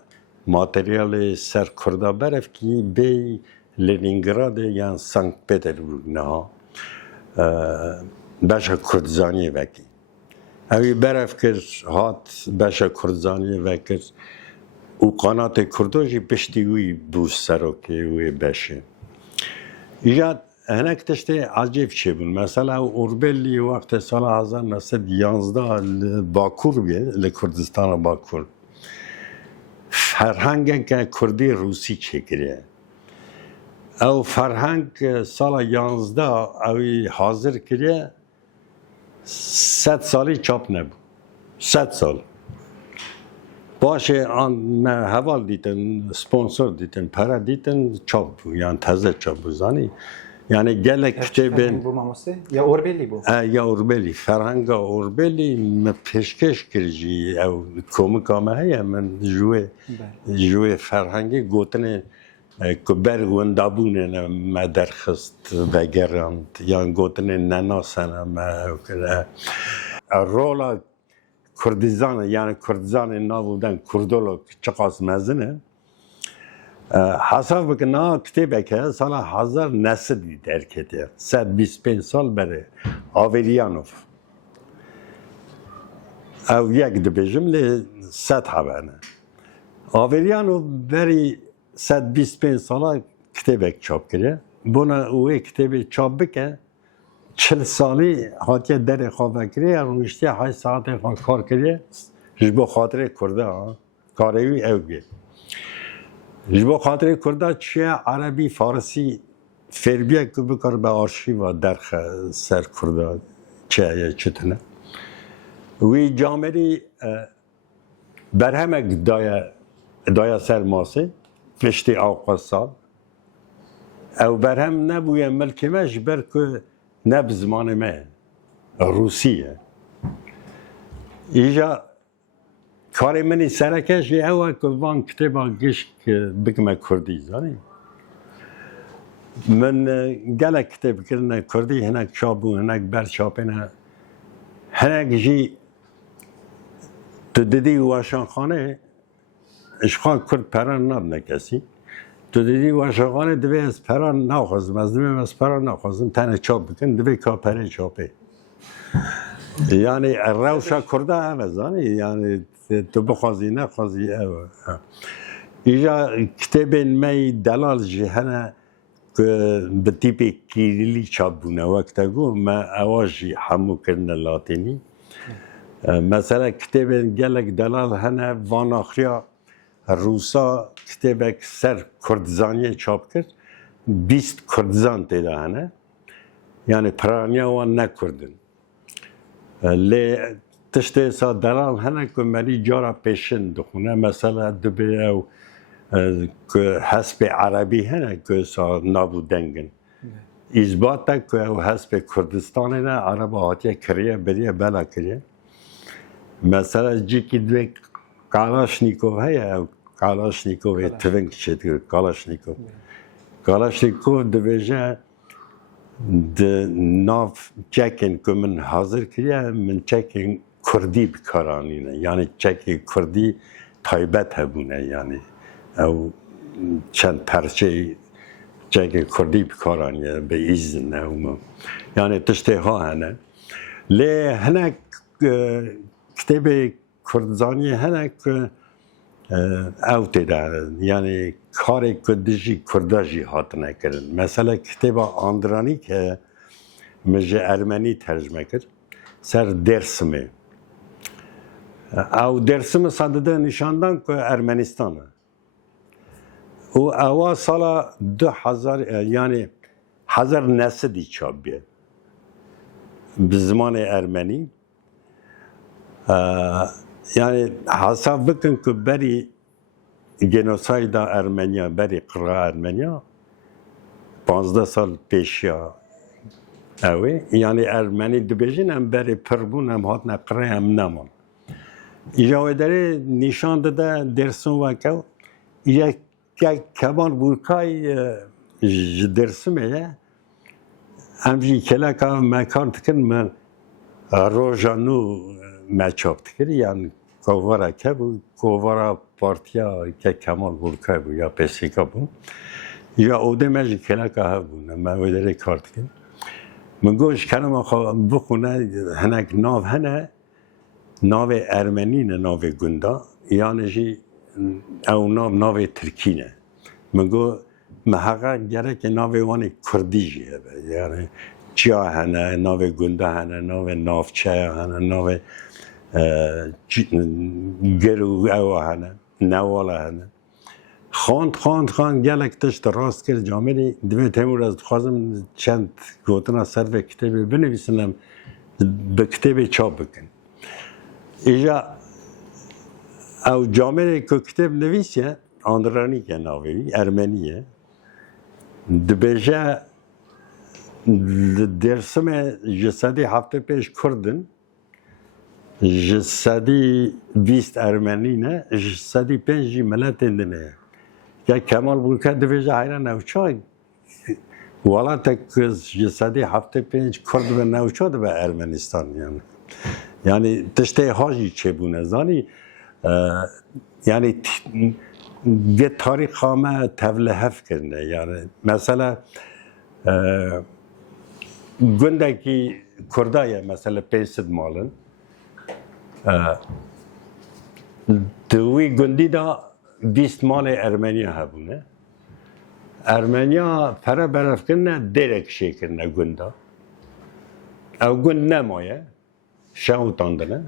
ماتریال سر کرده برف کی بی لنینگراد یا سانت پتربورگ نه باشا کردزانی وکی اوی برف کرد هات باشا کردزانی وکر و قنات کردوشی پشتی وی بوس سروکی وی باشه ایجاد هناك تشتي عجيب شيء مثلا اوربيلي وقت سال 1911 باکور بيه لكردستان باکور فرهنگ که کردی روسی چکریه او فرهنگ سال 11 اوی حاضر کریه 100 سالی چاپ نبود 100 سال باشه آن من حوال دیدن سپانسر دیدن پره دیدن چاپ بود یعنی تازه چاپ بزنی یعنی گله کتابن بو ماموسه یا اوربلی بو یا اوربلی فرهنگ اوربلی من پیشکش کردی او کومکام هیا من جوی فرهنگی گوتنه که برگوندابونه ما درخست بگرند یا گوتنه نناسنه ما کلا رولا کردستان یعنی کردستان نابودن کردولو چقاس مزنه حساب بکنه کتابه که سال 1000 نسلی درکته 125 سال بره آوریانوف او یک دو بجمله 100 حبانه آوریانوف بری 125 ساله کتابه چاپ کرده بنا اوه کتابه چاپ بکه 40 سالی هاتیه در خواه کرده روشتی 8 ساعت خواه کار کرده جبو خاطر کرده کاروی اوگه جبو خاطر کرده چیه عربی فارسی فربیه که بکار به آرشیو درخ سر کرده چیه چطنه وی جامعی برهمک دایا سر ماسه فشتی آقاز سال او برهم نبوی ملک مش بر که نب زمان ما روسیه ایجا کاری منی سرکش اوه که وان کتبا گشک بگم کردی زانی من گله کتب کردن کردی هنک چابو هنک بر چاپنه هنک جی تو دیدی واشان خانه اشخان کرد پران نبنه کسی تو دیدی واشان دوی از پران نخوازم از دوی از پران نخوازم تنه چاپ بکن دوی که پره چاپه یعنی روشا کرده همه زانی یعنی تو بخوازی نخوازی اینجا کتاب می دلال جهنه که به تیپ کیریلی چاپ بونه وقتا گو ما اواجی همو کرن لاتینی مثلا کتاب گلک دلال هنه وان آخریا روسا کتابک سر کردزانی چاپ کرد 20 کردزان تیده هنه یعنی پرانیا وان نکردن لی تشتی سا دلال هنه که مری جارا پیشن دخونه مثلا دبی او که حسب عربی هنه که سا نابو دنگن اثبات که او حسب کردستان نه عرب آتیه کریه بریه بلا کریه مثلا جی که دوی کالاشنیکوف هیا کالاشنیکوف توینک شد کالاشنیکوف دویجه د ناف چکن که من حاضر کریه من چکن کردی بکارانینه یعنی چکن کردی تایبت هبونه یعنی او چند پرچه چکن کردی بکارانیه به ایزن اومو یعنی تشته ها هنه لی هنک کتاب کردزانی هنک او تیده یعنی کاری که دیجی کرداجی هات نکرن مثلا کتاب آندرانی که مجه ارمنی ترجمه کرد سر درسمه او درسمه صدده نشاندن که ارمنستانه و اوا سالا 2000 یعنی 1000 نسلی چاپ بیه به زمان ارمنی yani hesap bakın ki beri genocide Ermeniya beri qıra Ermeniya 15 سال پیشیا اوه یعنی ارمنی دبیجن هم بری پربون هم هات نقره هم نمان ایجا داره نشان داده درسون وکاو یک کمان بورکای درسمه امجی کلا که مکان تکن من روزانو مچاب تکن یعنی کوورا که بود کوورا پارتیا که کمان بورکای بود یا پیسیکا بود یا اوده مجی کلا که ها بود من ویدره کار تکن من گوش کنم آخوا بخونه هنک ناو هنه ناو ارمنی نه ناو گندا یعنی جی او ناو ترکی نه من گو محقق گره که ناو وانی کردی جیه یعنی چیا هنه ناو گندا هنه ناو نافچه هنه ناو گرو او هنه نواله هنه خواند گلک تشت راست کرد جامعه دوی تیمور از خوازم چند گوتنا سر به کتابی بنویسنم به کتابی چاپ بکن ایجا او جامعه که کتاب نویسه آندرانی که ناوی ارمنیه دبیجه درسم جسدی هفته پیش کردن جسدی 20 ارمنی نه جسدی 5 ملت اندنه یا کمال بورکا دبیجه حیران نوچای والا تک جسدی هفته 5 کرد و نوچاد به ارمنستان yani tişte hacı çebune zani yani bir tarih kama tevlehef kirne yani mesela gündeki Kurdaya mesela peysid malın Dwi gündi da 20 mal Ermeniya hebune Ermeniya para beref kirne derek şey kirne gunda ev gund nemaye شاوتاندنه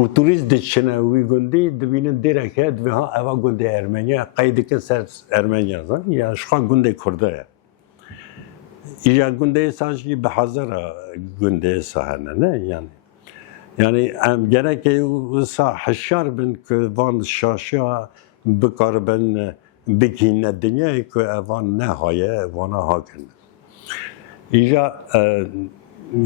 و توریست دچنه وی گندی دبینن درکه دوها اوا گنده ارمنیا قید که سر ارمنیا زن یا شخا گنده کرده یا گنده سازی به حاضر گنده سهنه نه yani ام گره که وسا حشار بن که وان شاشیا بکار بن بکینه دنیا که وان نهایه وانا هاکن ایجا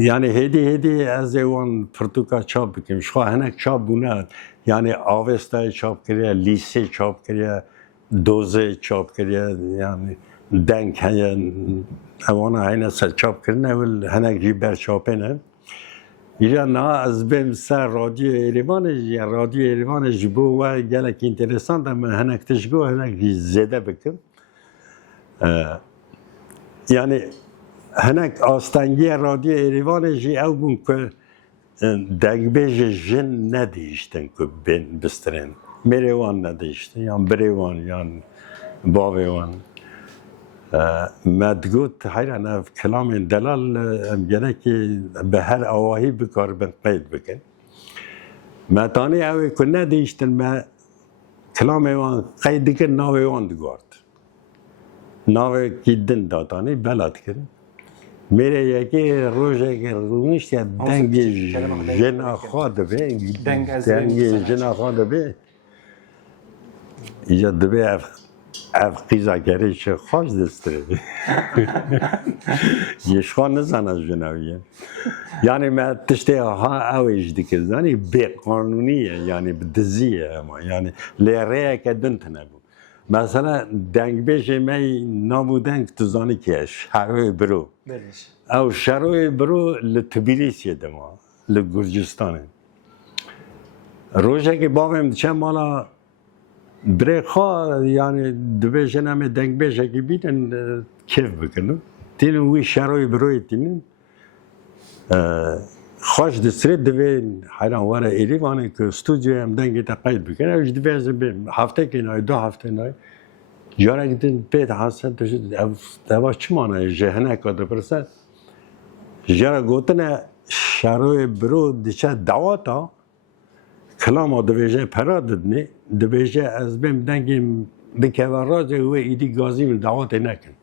yani hedi az evan Portugal çap bikim. Şu hanek çap buna yani Avesta çap kiriya, lise çap kiriya, doze çap kiriya yani denk hayan avana aynı sa çap kirine vel hanek jiber çapene. Ya na az bim sa radyo Erivan ya radyo Erivan jibo ve gelek interesant ama hanek tişgo hanek zede bikim. Yani هنک آستانگی رادیو ایران جی او بون که دگبیج جن ندیشتن که بین بسترین میروان ندیشتن یا بریوان یا باویوان مدگوت حیران اف کلام دلال گره که به هر آواهی بکار بند قید بکن متانی اوی که ندیشتن ما کلام ایوان قید کن ناوی وان دگارد ناوی کی دن داتانی بلد کرد میره یکی روزه که رویش یا دنگ جن آخواد به دنگ جن آخواد به یا دبی اف قیزا گریش خوش دستره یشخان نزن از جنویه yani من تشته ها اویش دیگه زنی بی قانونیه yani بدزیه اما yani لیره که دنت نبود مثلا دنگ بیشه می نامو دنگ تو زانی که شروع برو او شروع برو لتبلیسیه دما لگرجستانه روزه که باهم چه مالا برخا yani دبیشه نمی دنگ بیشه که بیدن کیف بکنن تینو وی شروع بروی تینن خوش دستری دوین حیران واره ایریوانه که استودیو هم دنگی تقیید بکنه اوش دویزه بیم هفته که نای 2 هفته نای جاره گدن پید حاصل داشت دواش چی مانه جهنه کده برسه جاره گوتنه شروع برو دیچه دواتا کلام ها دویجه پرا ددنی دویجه از بیم دنگیم بکوان رازه و ایدی گازی من دواتی نکن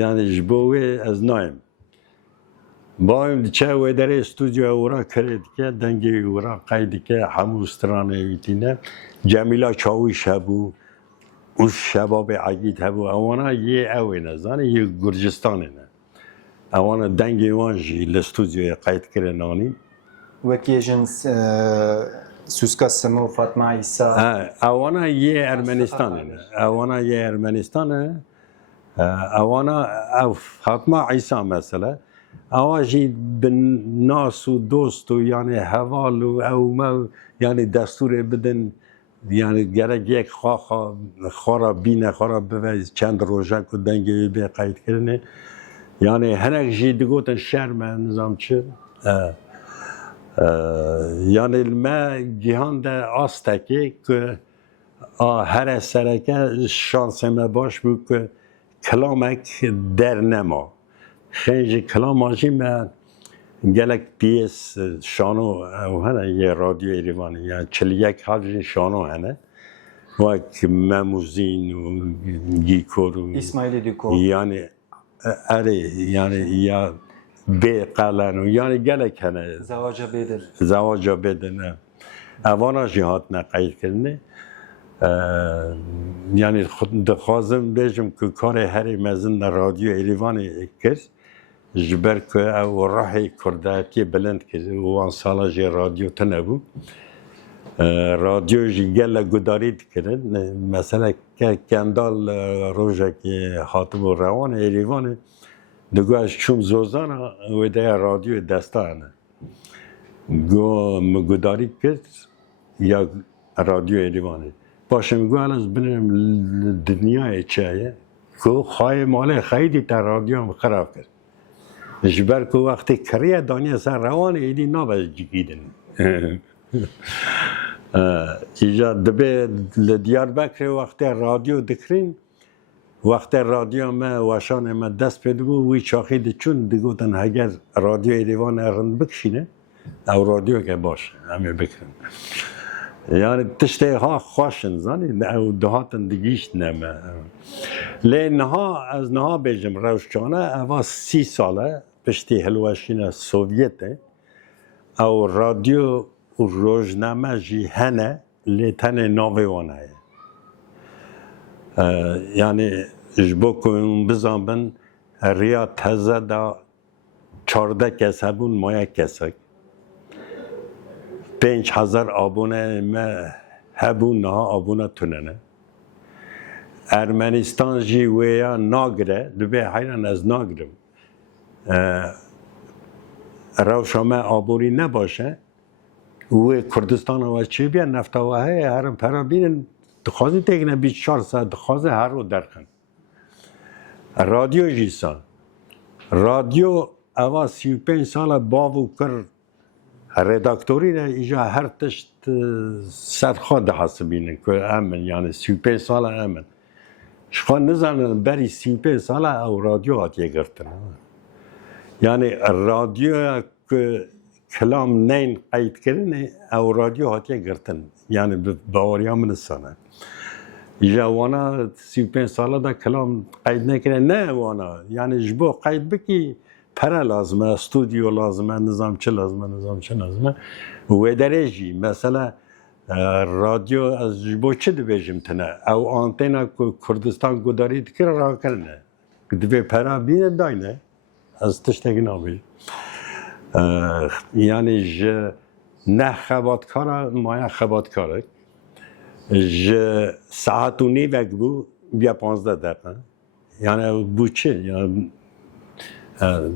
yani جبوه از نایم بایم دیچه و در استودیو اورا کرد که دنگی اورا قیدی که همو استرانه ویتینه جمیلا چاوی شبو و شباب عقید هبو اوانا یه اوینه زانه یه گرجستانه نه اوانا دنگی وانجی لستودیوی قید کرنانی وکی جنس سوسکا سمو فاطمه عیسی اوانا یه ارمنستانه نه اوانا یه ارمنستانه اوانا او فاطمه عیسی مثلا اواجی بن ناس و دوست و یعنی حوال و او ما یعنی دستور بدن یعنی گرگ یک خورا بینه خورا بوید چند روژه که دنگی به قید کرنه یعنی هنگ جی دگوتن شرم نظام چه یعنی ما جهان ده آستکی که هر سرکه شانس ما باش بود که کلامک در نما خیلی کلام آجی ما گلک پیس شانو او هنه یه رادیو ایروانی یعنی 41 حاجی شانو هنه وقت مموزین و گیکور و اسماعیل دیکو یعنی اره یعنی یا به قلن و یعنی گلک هنه زواجا بدن اوانا جهات نقید کرنه یعنی خود دخوازم بیجم که کار هر مزن رادیو ایروانی کرد جبر که او راهی کرداتی بلند کرد و آن سالا جی رادیو تنبو رادیو جی گل گدارید کرد مثلا که کندال روژه که حاطب و روان ایروانه دگوش چون زوزانه و ده رادیو دستانه گو مگداری کرد یا رادیو ایروانه باشم گو از بنام دنیای چایه که خواهی ماله خیلی تا رادیو هم خراب کرد جبر که وقتی کریه دانیه سر روان ایدی ناباز جگیدن ایجا دبه لدیار بکر وقتی رادیو دکرین وقتی رادیو ما واشان ما دست پیدا بود وی چاخی دی چون دیگوتن اگر رادیو ایروان ارن بکشینه او رادیو که باشه همه بکرن یعنی تشته ها خوشن زنی او دهاتن دیگیش نمه لی نها از نها بیجم روشچانه اوا 30 ساله پشتی هلوشین سوویته او رادیو و روزنامه جی هنه لی تن ناوی وانه یعنی جبو کن بزنبن ریا تزه دا 14 کس هبون ما یک کسک 5000 آبونه ما هبون نها آبونه توننه ارمنستان جی ویا ناگره دبی حیران از ناگرم روشامه آبوری نباشه و کردستان و چی بیان نفتاوه های هرم پرا بینن دخوازی تکنه 24 ساعت دخوازه هر رو درخن رادیو جیسان رادیو اوا 35 سال باو کر رداکتوری نه ایجا هر تشت سرخواه ده حسبینه که امن یعنی 35 سال امن شخواه نزنن بری 35 سال او رادیو آتیه گرتن یعنی رادیو که کلام نین قید کرنه او رادیو آتیه گرتن یعنی باوریا من سانه ایجا وانا 35 سال دا کلام قید نکنه نه وانا یعنی جبو قید بکی پره لازمه استودیو لازمه نظام چه لازمه و درجی مثلا رادیو از جبو چه دبیجم تنه او آنتینا کردستان گداری دکر را کرنه دبی پره بینه داینه از تشتگی نابی یعنی نه خباتکاره مایا خباتکاره ساعت و نیوک بو بیا 15 دقیقه یعنی بو چه یعنی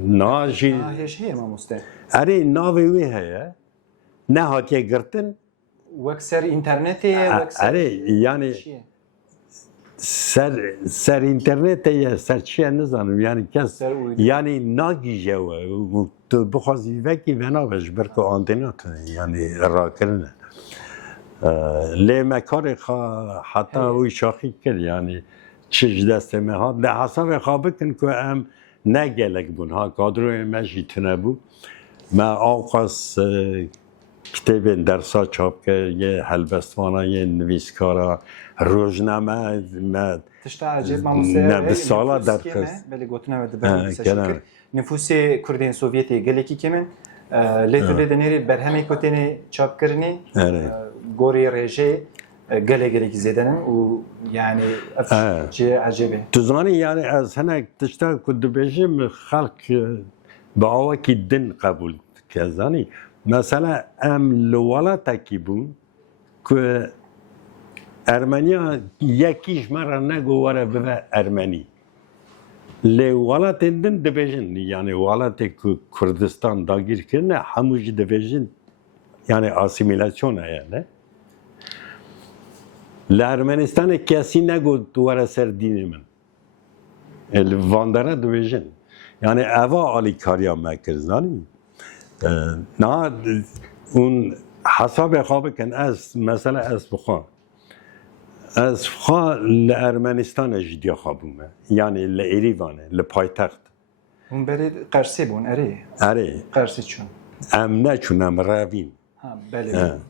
ناجی هیچ هی ما مسته اره ناوی وی هیا نه هاتیه گرتن وک سر اینترنتیه وک سر اره یعنی سر اینترنت یا سر چیه نزانم یعنی کس یعنی ناگیجه و تو بخوازی وکی وناوش برکو آنتینات یعنی را کرنه لیمه کار حتی وی شاخی کرد یعنی چیز دست مها ده حساب خواه بکن که ام نگلک بون ها کادروی مجی تنبو ما آقاس کتاب درسا چاپ که یه حلبستوانا یه نویسکارا روزنامه ما تشتا عجیب ما مسته نه به سالا در خست بلی گوتنه و دبر شکر نفوس کردین سوویتی گلکی کمن لیتو لیدنیری برهمی کتینی چاپ کرنی گوری رژه gelek zedene o yani şey acaba. تزانی یعنی از هنک تشتا کد بجیم خلق به آوا کی دن قبول که زانی مثلا ام لوالاتا کی بون که ارمنیا یکیش مرا نگو وره به ارمنی لولات دن دبیجن یعنی ولات که کردستان داگیر کنه هموش دبیجن یعنی آسیمیلاسیون یعنی لارمنستان کسی نگو دواره سر دین من الواندره دویژن یعنی اوا علی کاریا مکرزانی نه اون حساب خواب کن از مثلا از بخواه از بخواه لارمنستان جدیا خوابومه یعنی لایریوانه لپایتخت اون بله قرصه بون اره قرصه چون ام نه چون ام روین ها بله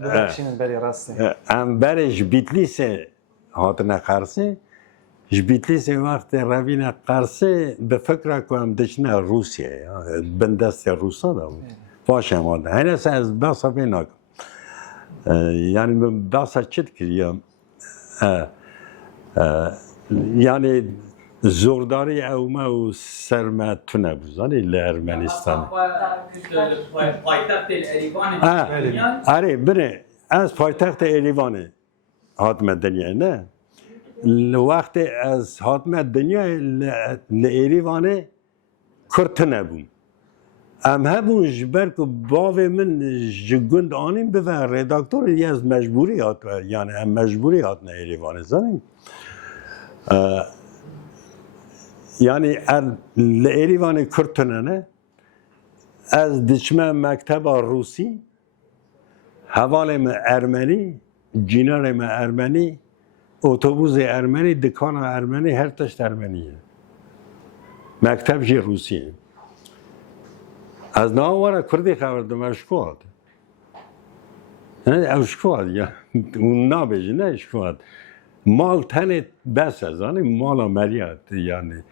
بخشین بله راسته ام برش بیتلیسه هاتنه قرصه جبیتلیسه وقت روین قرصه به فکر کنم دشنه روسیه بندست روسا دارم باشم آده هنه از بحثا بیناکم یعنی بحثا چید کریم یعنی زورداری اومه و سرمه تونه بزنی لارمنستان پایتخت اریوان آره بره از پایتخت اریوانه حاتم دنیا نه وقت از حاتم دنیا لایریوانه کرت نبون ام هبون جبر که باو من جگند آنیم به رداکتور یه از مجبوری هات یعنی ام مجبوری هات نه ایریوانه زنیم یعنی لایریوانه کرت نه از دچمه مکتب روسی حوالم ارمنی جینارم ارمنی اتوبوس ارمنی دکان ارمنی هر تشت ارمنیه مکتب جی روسیه از ناوارا کردی خبردم اشکواد نه اشکواد یا اون نابجی نه اشکواد مال تنه بس از آنه مال عملیات یعنی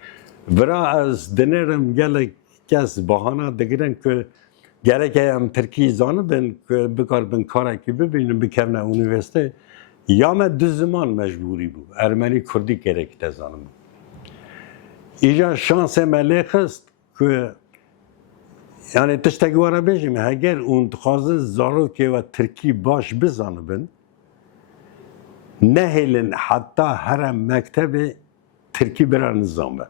برا از دنرم گله کس بحانه دگرن که گره که هم ترکی زانه بین که بکار بین کاره که ببینم بکرنه اونیورسیته یا من دو زمان مجبوری بود ارمنی کردی گره که تزانم ایجا شانس ملیخ است که یعنی تشتگواره بشیم اگر اون خوازه زارو که و ترکی باش بزانه بین نهیلن حتی هر مکتب ترکی برای نظامه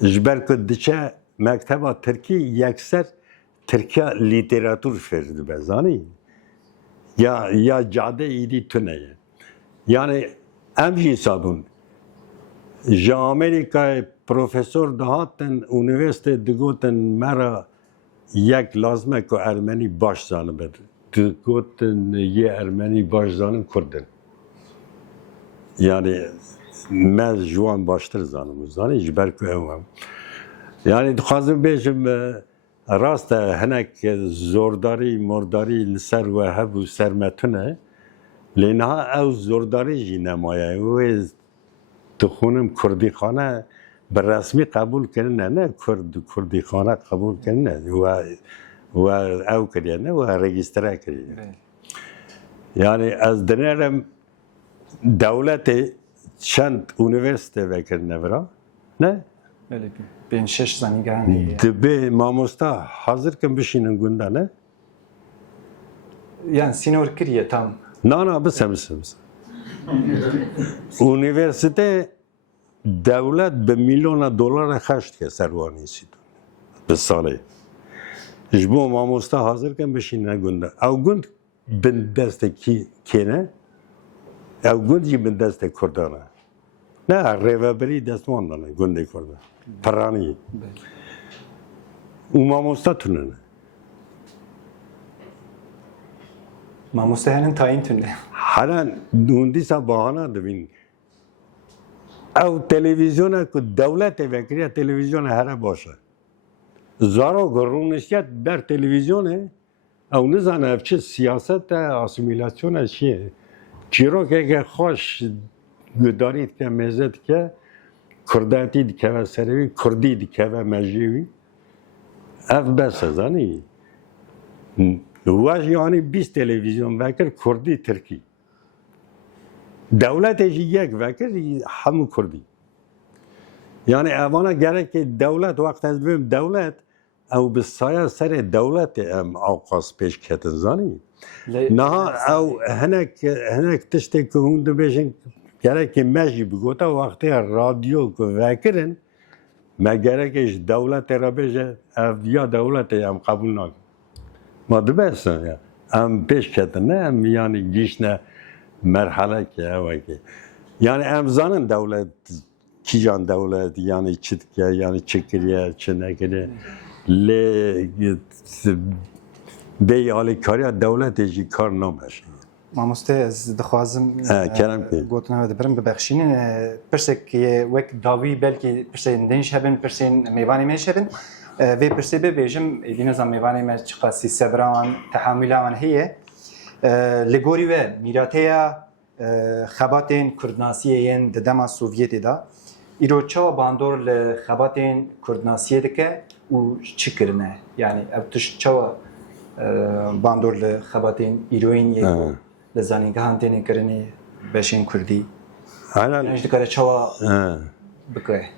جبر که دچه مکتب ترکی یکسر ترکیه لیتراتور فرد بزانی یا جاده ایدی تونه یعنی امجی سابون جا امریکای پروفسور دهاتن اونیورسیته دگوتن مرا یک لازمه که ارمنی باش زانه بد دگوتن یه ارمنی باش زانه کردن یعنی من جوان باشتر زانم زانه جبر که اوام یعنی خواستم بیشم راست هنک زورداری مرداری لسر و هب و سرمتونه لینها او زورداری جی نمایه و دخونم کردی خانه به رسمی قبول کنه نه کردی خانه قبول کنه و او کنه و رجیستره کنه یعنی از دنیرم دولت چند اونیورسیته وکرنه برا نه بله بین 6 زنیگانی دبی ماموستا hazır کن بشینن گنده نه yani sinor kiriye tam نه بس اونیورسیته دولت به میلیون دلار خشت که سروانی سید به ساله جبو ماموستا حاضر کن بشینن گنده او گند بندست کی نه او گندی بندست کردانه نه ریوبری دستمان دانه گنده کرده پرانی اون ماموستا تونه mamustehanın tayin tünde. حالا دوندیسا بهانه دوین او تلویزیون که دولت وکریه تلویزیون هره باشه زارو گرونشیت بر تلویزیونه او نزانه چه سیاست آسیمیلاسیون چیه چیرو که خوش گدارید که مزد که کرداتی دیگه و سروی کردی دیگه و مجیوی اف بس ازانی واش يعني 20 تلفزیون وکر کردی ترکی دولت یک وکر همون کردی یعنی اوانا گره که دولت وقت از بیم دولت او بسایه سر دولت ام آقاس پیش کتن زانی نه او هنک تشتی که هونده بیشن گره که مجی بگوتا وقتی رادیو که وکرن ما گره که دولت را بیشه یا دولت ام قبول نکن ما دو بیستن یا ام پیش کتن نه ام یعنی گیشنه مرحله که اوه که یعنی ام زانن دولت کی جان دولت یعنی چی که یعنی چی کریه چی نکریه لی به حالی کاری دولت جی کار نمیشه مامۆستا ez dixwazim gotina we dibirim bibexşînin pirsek wek dawî belkî pirsên din hebin pirsên mêvanê me hebin vê pirsê bibêjim êdî nizam mêvanê me çi qasî sebra wan tehamûla wan heye li gorî we mîrateya xebatên Kurdnasiyê yên di dema Sovyetê da îro çawa bandor li xebatên Kurdnasiyê dike û çi kirine yani ev tişt çawa bandor li xebatên îroyên yê li zanîngehan têne kirinê beşên Kurdî ji dikare çawa bike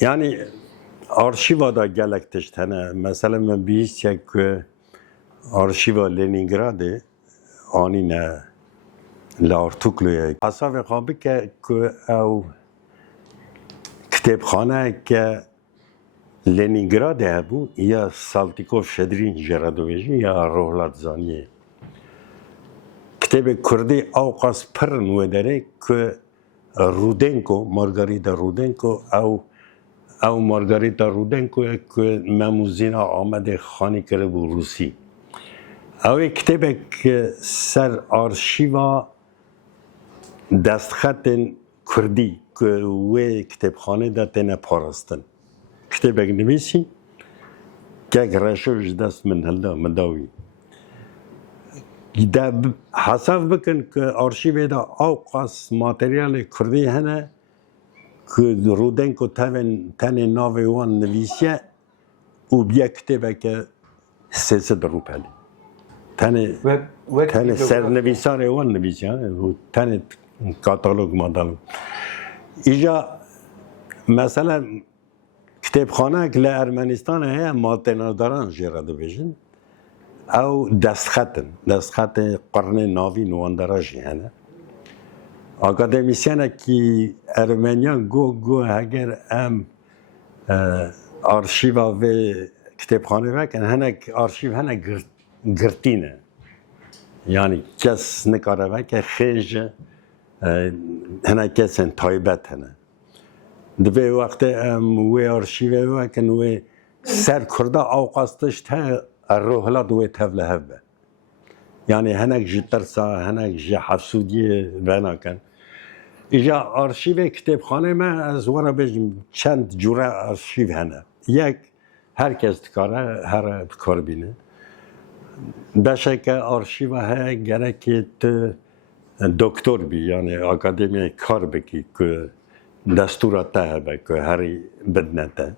yani arşiva da gelek tişt hene mesela min bihîstiye ku arşiva Leningradê anîne li Artuklu'ya hesavê xwe bike ku ew kitêbxaneyeke Leningradê hebû ya Saltîkov Şedrîn jê re dibêjin ya Rohlat Zaniyê kitêbê Kurdî ew qas pirin wê derê ku Rudenko Margarita Rudenko ew Margarita Rudenko ku Memûzîna Amedê xanî kiribû Rûsî ew ê kitêbek ser arşîva destxetên Kurdî ku wê kitêbxanê de têne parastin kitêbek nivîsî kek reşev ji dest min hilda min dawî de hesav bikin ku arşîvê de ew qas materyalê Kurdî hene ku Rudenko tenê navê wan nivîsiye û biye kitêbeke sêsed rûpelî tenê sernivîsarê wan nivîsiye tenê katalog madalog îja mesela kitêbxanek li Ermenistanê heye maltênadaran jê re dibêjin ew destxetê qirnê navîn wan de re jî hene akademîsyenekî Ermeniyan got heger em arşîva vê kitêbxanê vekin hinek arşîv hene girtî ne yani kes nikare veke xêj hinek kesên taybet hene di vê wextê em wê arşîvê vekin wê ser Kurda ew qas tişt heye rohlat wê tev li hev be yani hinek ji tirsa hinek ji hefsûdiyê venakin îja arşîvê kitêbxanê me ez were bêjim çend cure arşîv hene yek herkes dikare here bikarbîne beşeke arşîva heye gerekê tu doktor bî yani akademiyê kar bikî ku destûra te hebe ku herî bidne te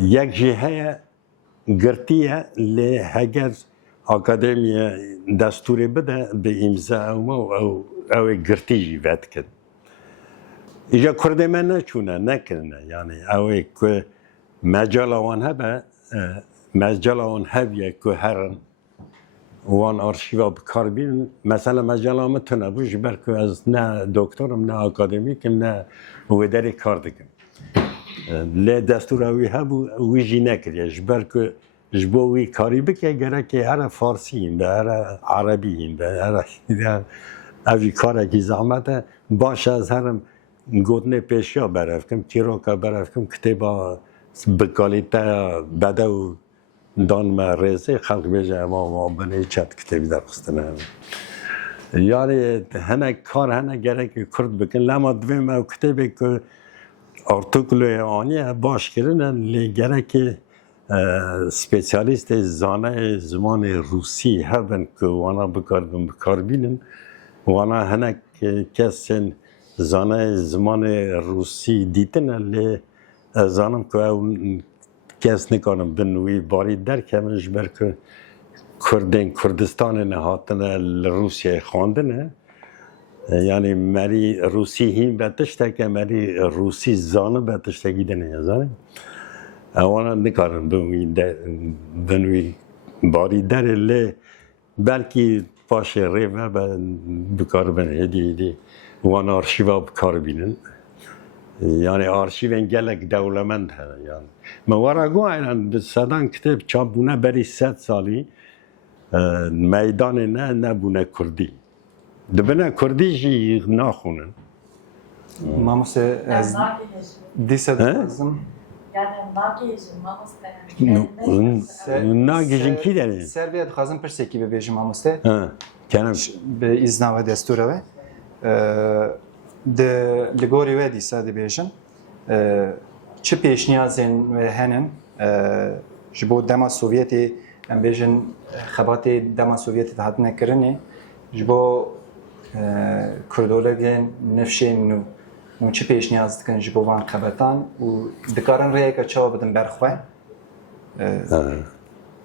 yek jî heye girtiye lê heger akademiye destûrê bide bi îmza ew ê girtî jî vedikin îja Kurdê me neçûne nekirine yani ew ê ku mecala wan hebe mecala wan hebiye ku herin wan arşîva bikarbînin mesela mecala me tune bû ji ber ku ez ne doktorim ne akademîkim ne wê derê kar dikim lê destûra wî hebû wî jî nekiriye ji ber ku ji bo wî karî bike gerekê here Farsî yîn be here Erebî yîn be here ev jî karekî zehmet e baş ez herim gotinê pêşiya berevkim çîroka berevkim kitêba bi kalîteya bedew dan me rêzê xelk bêje ema binê çet kitêbî derxistine yani hinek kar hene gerekî Kurd bikin lema divê me ew kitêbê ku Artuklu'ya aniye baş kirine lê gerekî spesyalîstê zanayê zimanê Rûsî hebin ku wana bikarbînin wana hinek kesên zanayê zimanê Rûsî dîtine lê ez zanim ku ew kes nikarin bin wî barî derkevin ji ber ku کردستان نهاتنه لروسیه خواندنه یعنی مری روسی هیم بتشته که مری روسی زانه بتشته گیدنه یزانه اوانا نکارن بنوی باری در لی بلکی باشه ریوه بکار بینه هدی وان آرشیوا بکار بینن یعنی آرشیوین گلک دولمند هست یعنی موارا گو ایران به صدان کتاب چاپ بونه بری 100 سالی میدان نه بونه کردی دبنه کردی جی ناخونن ماموسه از دیسه دازم ناگیجن کی داره؟ سرویت خواستم پرسیکی ببیجم ماموسه کنم به ازنا و دستوره و لگوری و دیسه دی بیجن چه پیشنیازین و هنن جبو دما سوویتی ام بیجن خبات دما سوویتی تحت نکرنی جبو کردولگین نفشین نو چه پیشنیاز دکن جبو وان خباتان و دکارن ریه که چاو بدن برخواه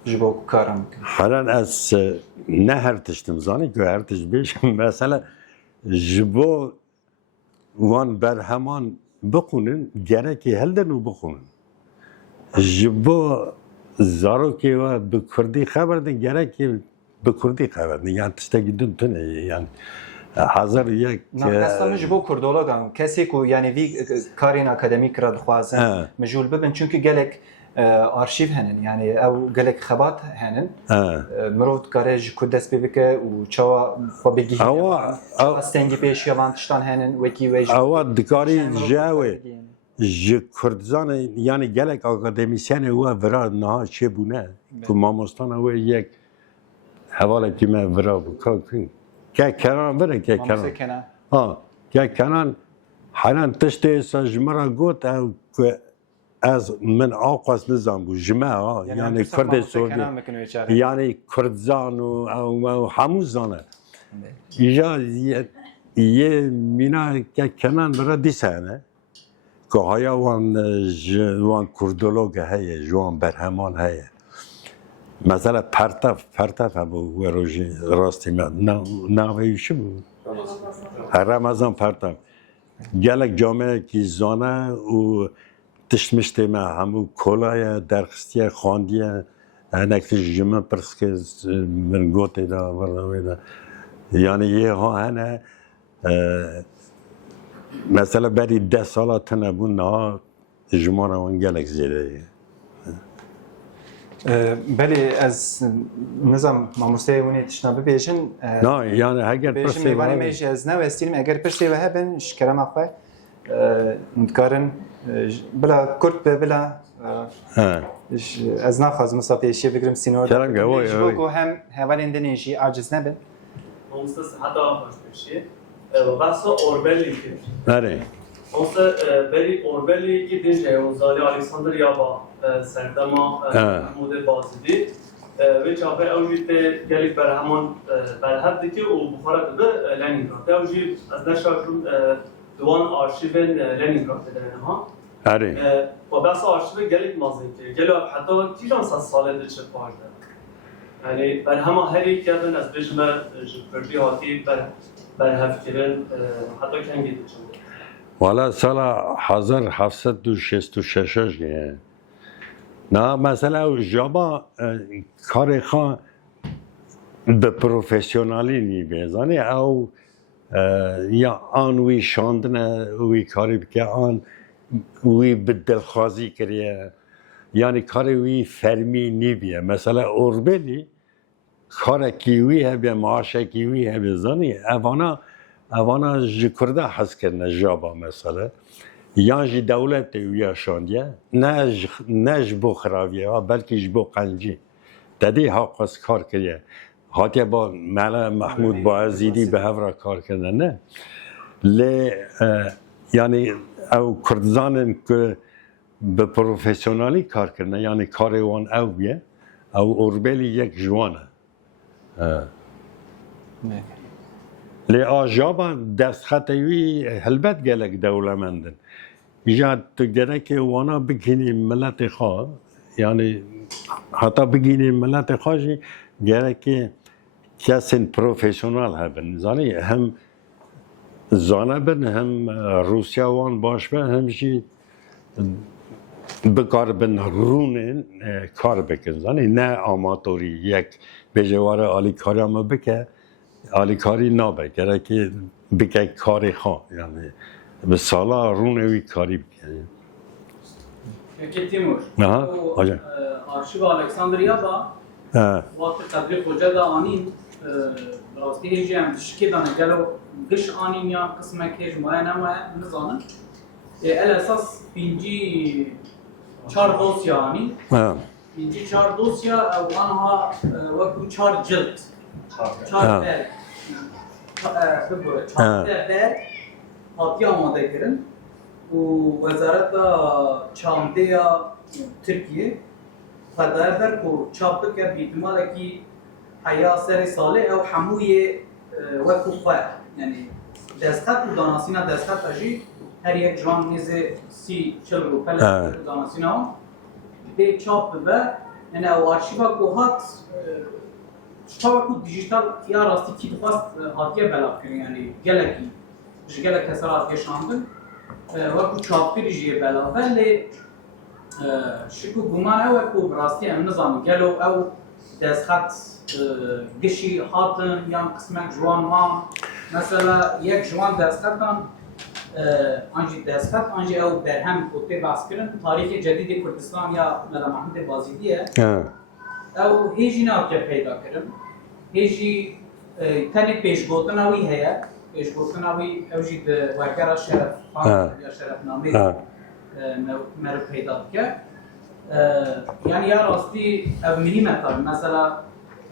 جبو کارم حالا از نه هر تشتم زانی که هر تشت بیشم مثلا جبو وان برهمان بخونن گرکی هلدن و بخونن جبو زارو که و بکردی خبر دن گرکی بکردی خبر دن یعنی تشتگی دن تونه یعنی حاضر یک نه جبو کردولگان کسی که یعنی وی کارین اکادمیک را دخوازن مجول ببین چونکه گلک آرشیو هنن یعنی او گلک خبات هنن مرود کارج کدس ببکه و چوا خو بگی استنگی پیش یوان تشتان هنن وکی ویج اوا دکاری جاوه ج کردزان یعنی گلک اکادمیسیان و ورا نه چه بونه که ماموستان او یک حواله که من ورا بکن که کنان بره که کنان که کنان حالا تشته سجمرا گوت او که از من آقاس نظام بود جمعه یعنی کرد سعودی یعنی کردزان و همون زانه یا یه مینا که کنان برای دیسانه که هایا وان کردولوگ هیه جوان برهمان هیه مثلا پرتف هبو و روژی راستی ناویشی بود رمضان پرتف گلک جامعه کی زانه و تشمشته ما همو کلاه درخستی خواندیه نکتیش جمعه پرس که من گوته دا ورنوی دا یعنی یه ها هنه مثلا بری 10 ساله تنبون نه جمعه رو گلک زیده بله از نظام ماموسته اونی تشنابه بیشن نه یعنی اگر بیشن میوانی میش از نو استیم اگر پرسی و هبن شکرم اخواه متکارن بلا کرد بلا از نخواز مسافیشی بگرم سینور شبکو هم هوالین دنیشی عاجز نبن ماموسته حتی آخواز بشی و بحثا اوربلی که نره ماموسته بری اوربلی که دنجه وزالی الیکساندر یا با سردما محمود بازدی و چاپه اوجید گلیک بر همان بر حد که او بخارت به لنینگراد اوجید از نشاشون دوان آرشیو لنینگراد دارن ها آره و بس آرشیو گلیک مازن که گلو حتی تیجان 100 ساله دچ پاش دارن یعنی بر همه هری کردن از بجمه جبردی هاتی بر هفکرن حتی کنگی دچن والا سال 1766 نه مثلا جابا کار خان به پروفسیونالی نی بیزانی او یا آن وی شاندنه وی کاری بکه آن وی به دلخوازی کریه یعنی کار وی فرمی نی بیه مثلا اوربلی کار کیوی هبه معاش کیوی هبه زانی اوانا جکرده حس کرنه جابا مثلا یا جی دولت ویا شاندیه نه جبو خراویه بلکه جبو قنجی دادی حقاس کار کریه هاتیه با ملا محمود باعزیدی به هفرا کار کردن نه لی یعنی او کردزانن که به پروفسیونالی کار کردن یعنی کار وان او بیه او اوربلی یک جوانه لی آجابا دست خطوی هلبت گلک دولمندن یا تو گره که وانا بگینی ملت خواه یعنی حتی بگینی ملت خواهی گرکی کسین پروفیشنال هبن زانی هم زانه بن هم روسیا وان باش بن همشی بکار بن رونن کار بکن زانی نه آماتوری یک بجوار آلی کاری هم بکه آلی کاری نابه گرکی بکه کاری خواه یعنی به سالا رونوی کاری بکنه Peki Timur, Aha, o hocam. arşiv Aleksandriya da vakti tebrik hoca da anin rastı hecem şike da gelo gış anin ya kısmek hec maya nema nizanın. El esas pinci çar dosya anin. Pinci çar dosya evvanha vakti çar cilt. Çar der. Çar der. Hatiye amade kirin. ووزارت چاندیا ترکیه خدای بر کو چاپ که بیتمال کی حیا سر ساله او حموی وکوفا یعنی دستات و داناسینا دستات اجی هر یک جوان نیزه سی چل رو پل داناسینا ده چاپ به یعنی او آرشیوا کو هات چاپ کو دیجیتال یا راستی کی خواست هاتیه بلاف کنی یعنی گلکی جگلک کسرات گشاندن وەکو چاپکریژیە بەلاڤە لێ شکو گومان ئەوە کو ڕاستی ئەم نزانم گەلۆ ئەو دەستخەت گشی هاتن یان قسمێک جوان مام مەسەلا یەک جوان دەستخەتان ئەنجی دەستخەت ئەنجی ئەو بەرهەم کۆتێ باسکردن تاریخی جەدیدی کوردستان یا مەلا مەحمودێ بازیدیە ئەو هێژی ناوکە پەیداکردن هێژی تەنێ پێشگۆتنەوەی هەیە پێشگۆتنەوەی ئەوژی وەرگەرە شەرەفخان یا شەرەفنامەی مەرە پەیدا بکە یعنی یا ڕاستی ئەو میلیمەتر مەسەلا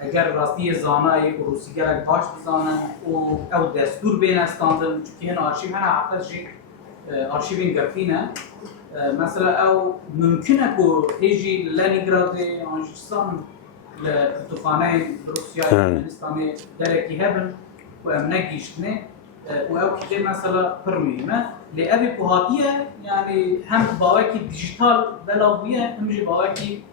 ئەگەر ڕاستی زانایی ڕوسیگەرێک باش بزانن و ئەو دەستور بێنەستاندن چونکی هێن ئارشیڤ هەنە حەقەتژی ئارشیڤین گەرتینە مەسەلا ئەو ممکنە کو هێژی لەنینگرادێ ئانژستان لە قوتوخانەی روسیای ئەفغانستانê دەرێکی هەبن و ام نگیشتنه و او که مثلا پرمیمه لی اوی پوهاتیه یعنی هم باوکی دیجیتال بلاویه هم جی باوکی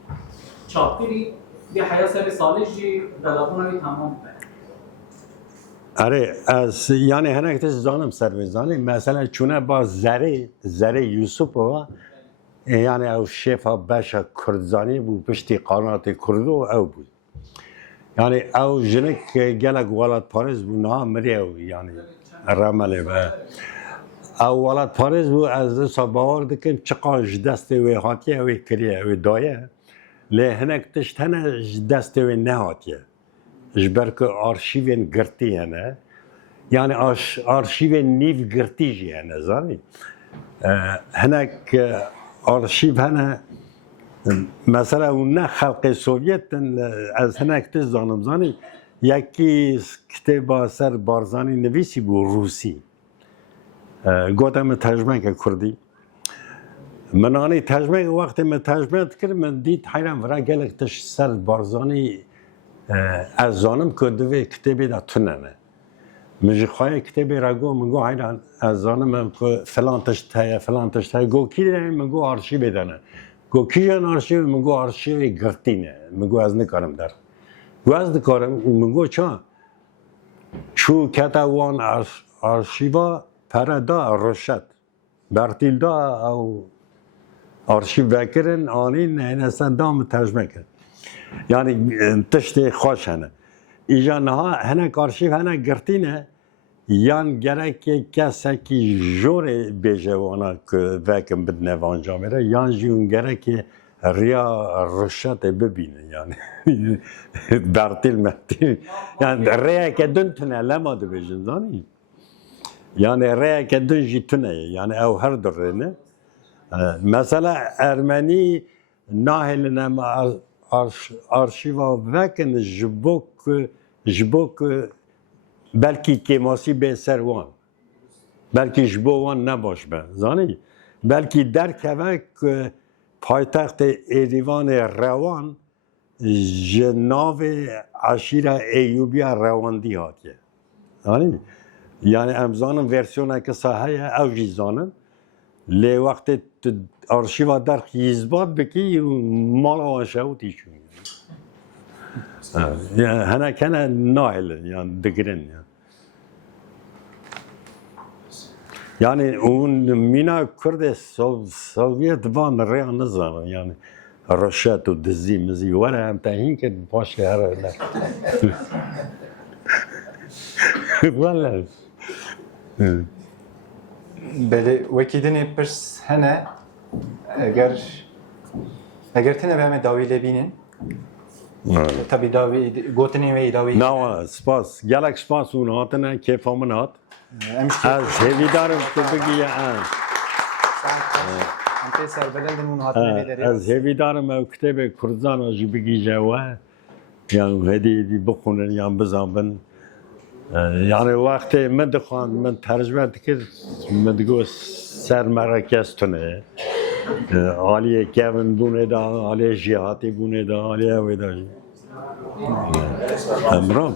چاپکری بی حیا سر سالش جی بلاوونوی تمام بره آره از یعنی هنگ تش زانم سرویزانی مثلا چونه با زره یوسف و یعنی او شیفا باشا کردزانی بود پشتی قانات کردو او بود yani ev jinik gelek welat Paris bû niha miriye yani remelê ve ew welat Paris bû ez dîsa bawer dikim çiqa ji destê wê hatiye wê kiriye wê daye lê hinek tişt hene ji destê wê nehatiye ji ber ku arşîvên girtî hene yani arşîvên nîv girtî jî hene zanî hinek arşîv hene مثلا اون نه خلق سوویت از هنک تز زانم زانی یکی کتاب سر بارزانی نویسی بو روسی گفتم ترجمه که کردی من آنی ترجمه وقتی من ترجمه کردم من دید حیران ورا گلک تش سر بارزانی از زانم کرده و کتابی دا تنمه مجی خواهی کتابی را گو من گو حیران از زانم فلان تشت گو کی داریم من گو آرشیو بدانه گو کیجان آرشیو مگو آرشیو گرتینه مگو از نکارم در گو از نکارم مگو چا چو کتا وان آرشیوا پره دا روشت برتیل دا او آرشیو بکرن آنین این اصلا دام ترجمه کرد یعنی تشت خوش هنه ایجا نها هنک آرشیو هنک گرتینه یان گرک کسی که جور بیجوانا که وکم بدنه وانجا میره یان جون گرک ریا رشت ببینه یعنی برتیل مرتیل یعنی ریا که دن تنه لما دو بیجن زانی یعنی ریا که دن جی تنه یعنی او هر در نه مثلا ارمنی ناهل نم آرشیوا وکن جبوک belki keması be servan, belki jbovan nebaş be, zani, belki derkevek paytaxt Erivan Revan, jenave aşira Eyyubiya Revandi hatiye, zani, yani emzanın versiyonu ki sahaya evji zanın, le vakti arşiva derk yizbat beki mal aşağı tişun. يعني هنا كان نايل يعني دقرن يعني ومينا كرد سوفيت فان ريا نظام يعني رشات ودزي مزي ولا هم تاهين كد باش هذا والله بله وکیدنی پرس هنه اگر تنه به همه داوی لبینن tabi davi gotini ve davi ناوا سپاس گلک سپاس اون هاتنه کیف همون هات emşte از هیویدارم تو بگی ante serbelendin un hatine veleri از هیویدارم او کتاب کردزان آجی بگی جوا yani هدی بخونن یا بزنبن yani وقتی من دخوان من ترجمه دکر من دگو سر مرکز تونه عالیه کیون بونه دا عالیه جهاتی بونه دا عالیه ویدا امرام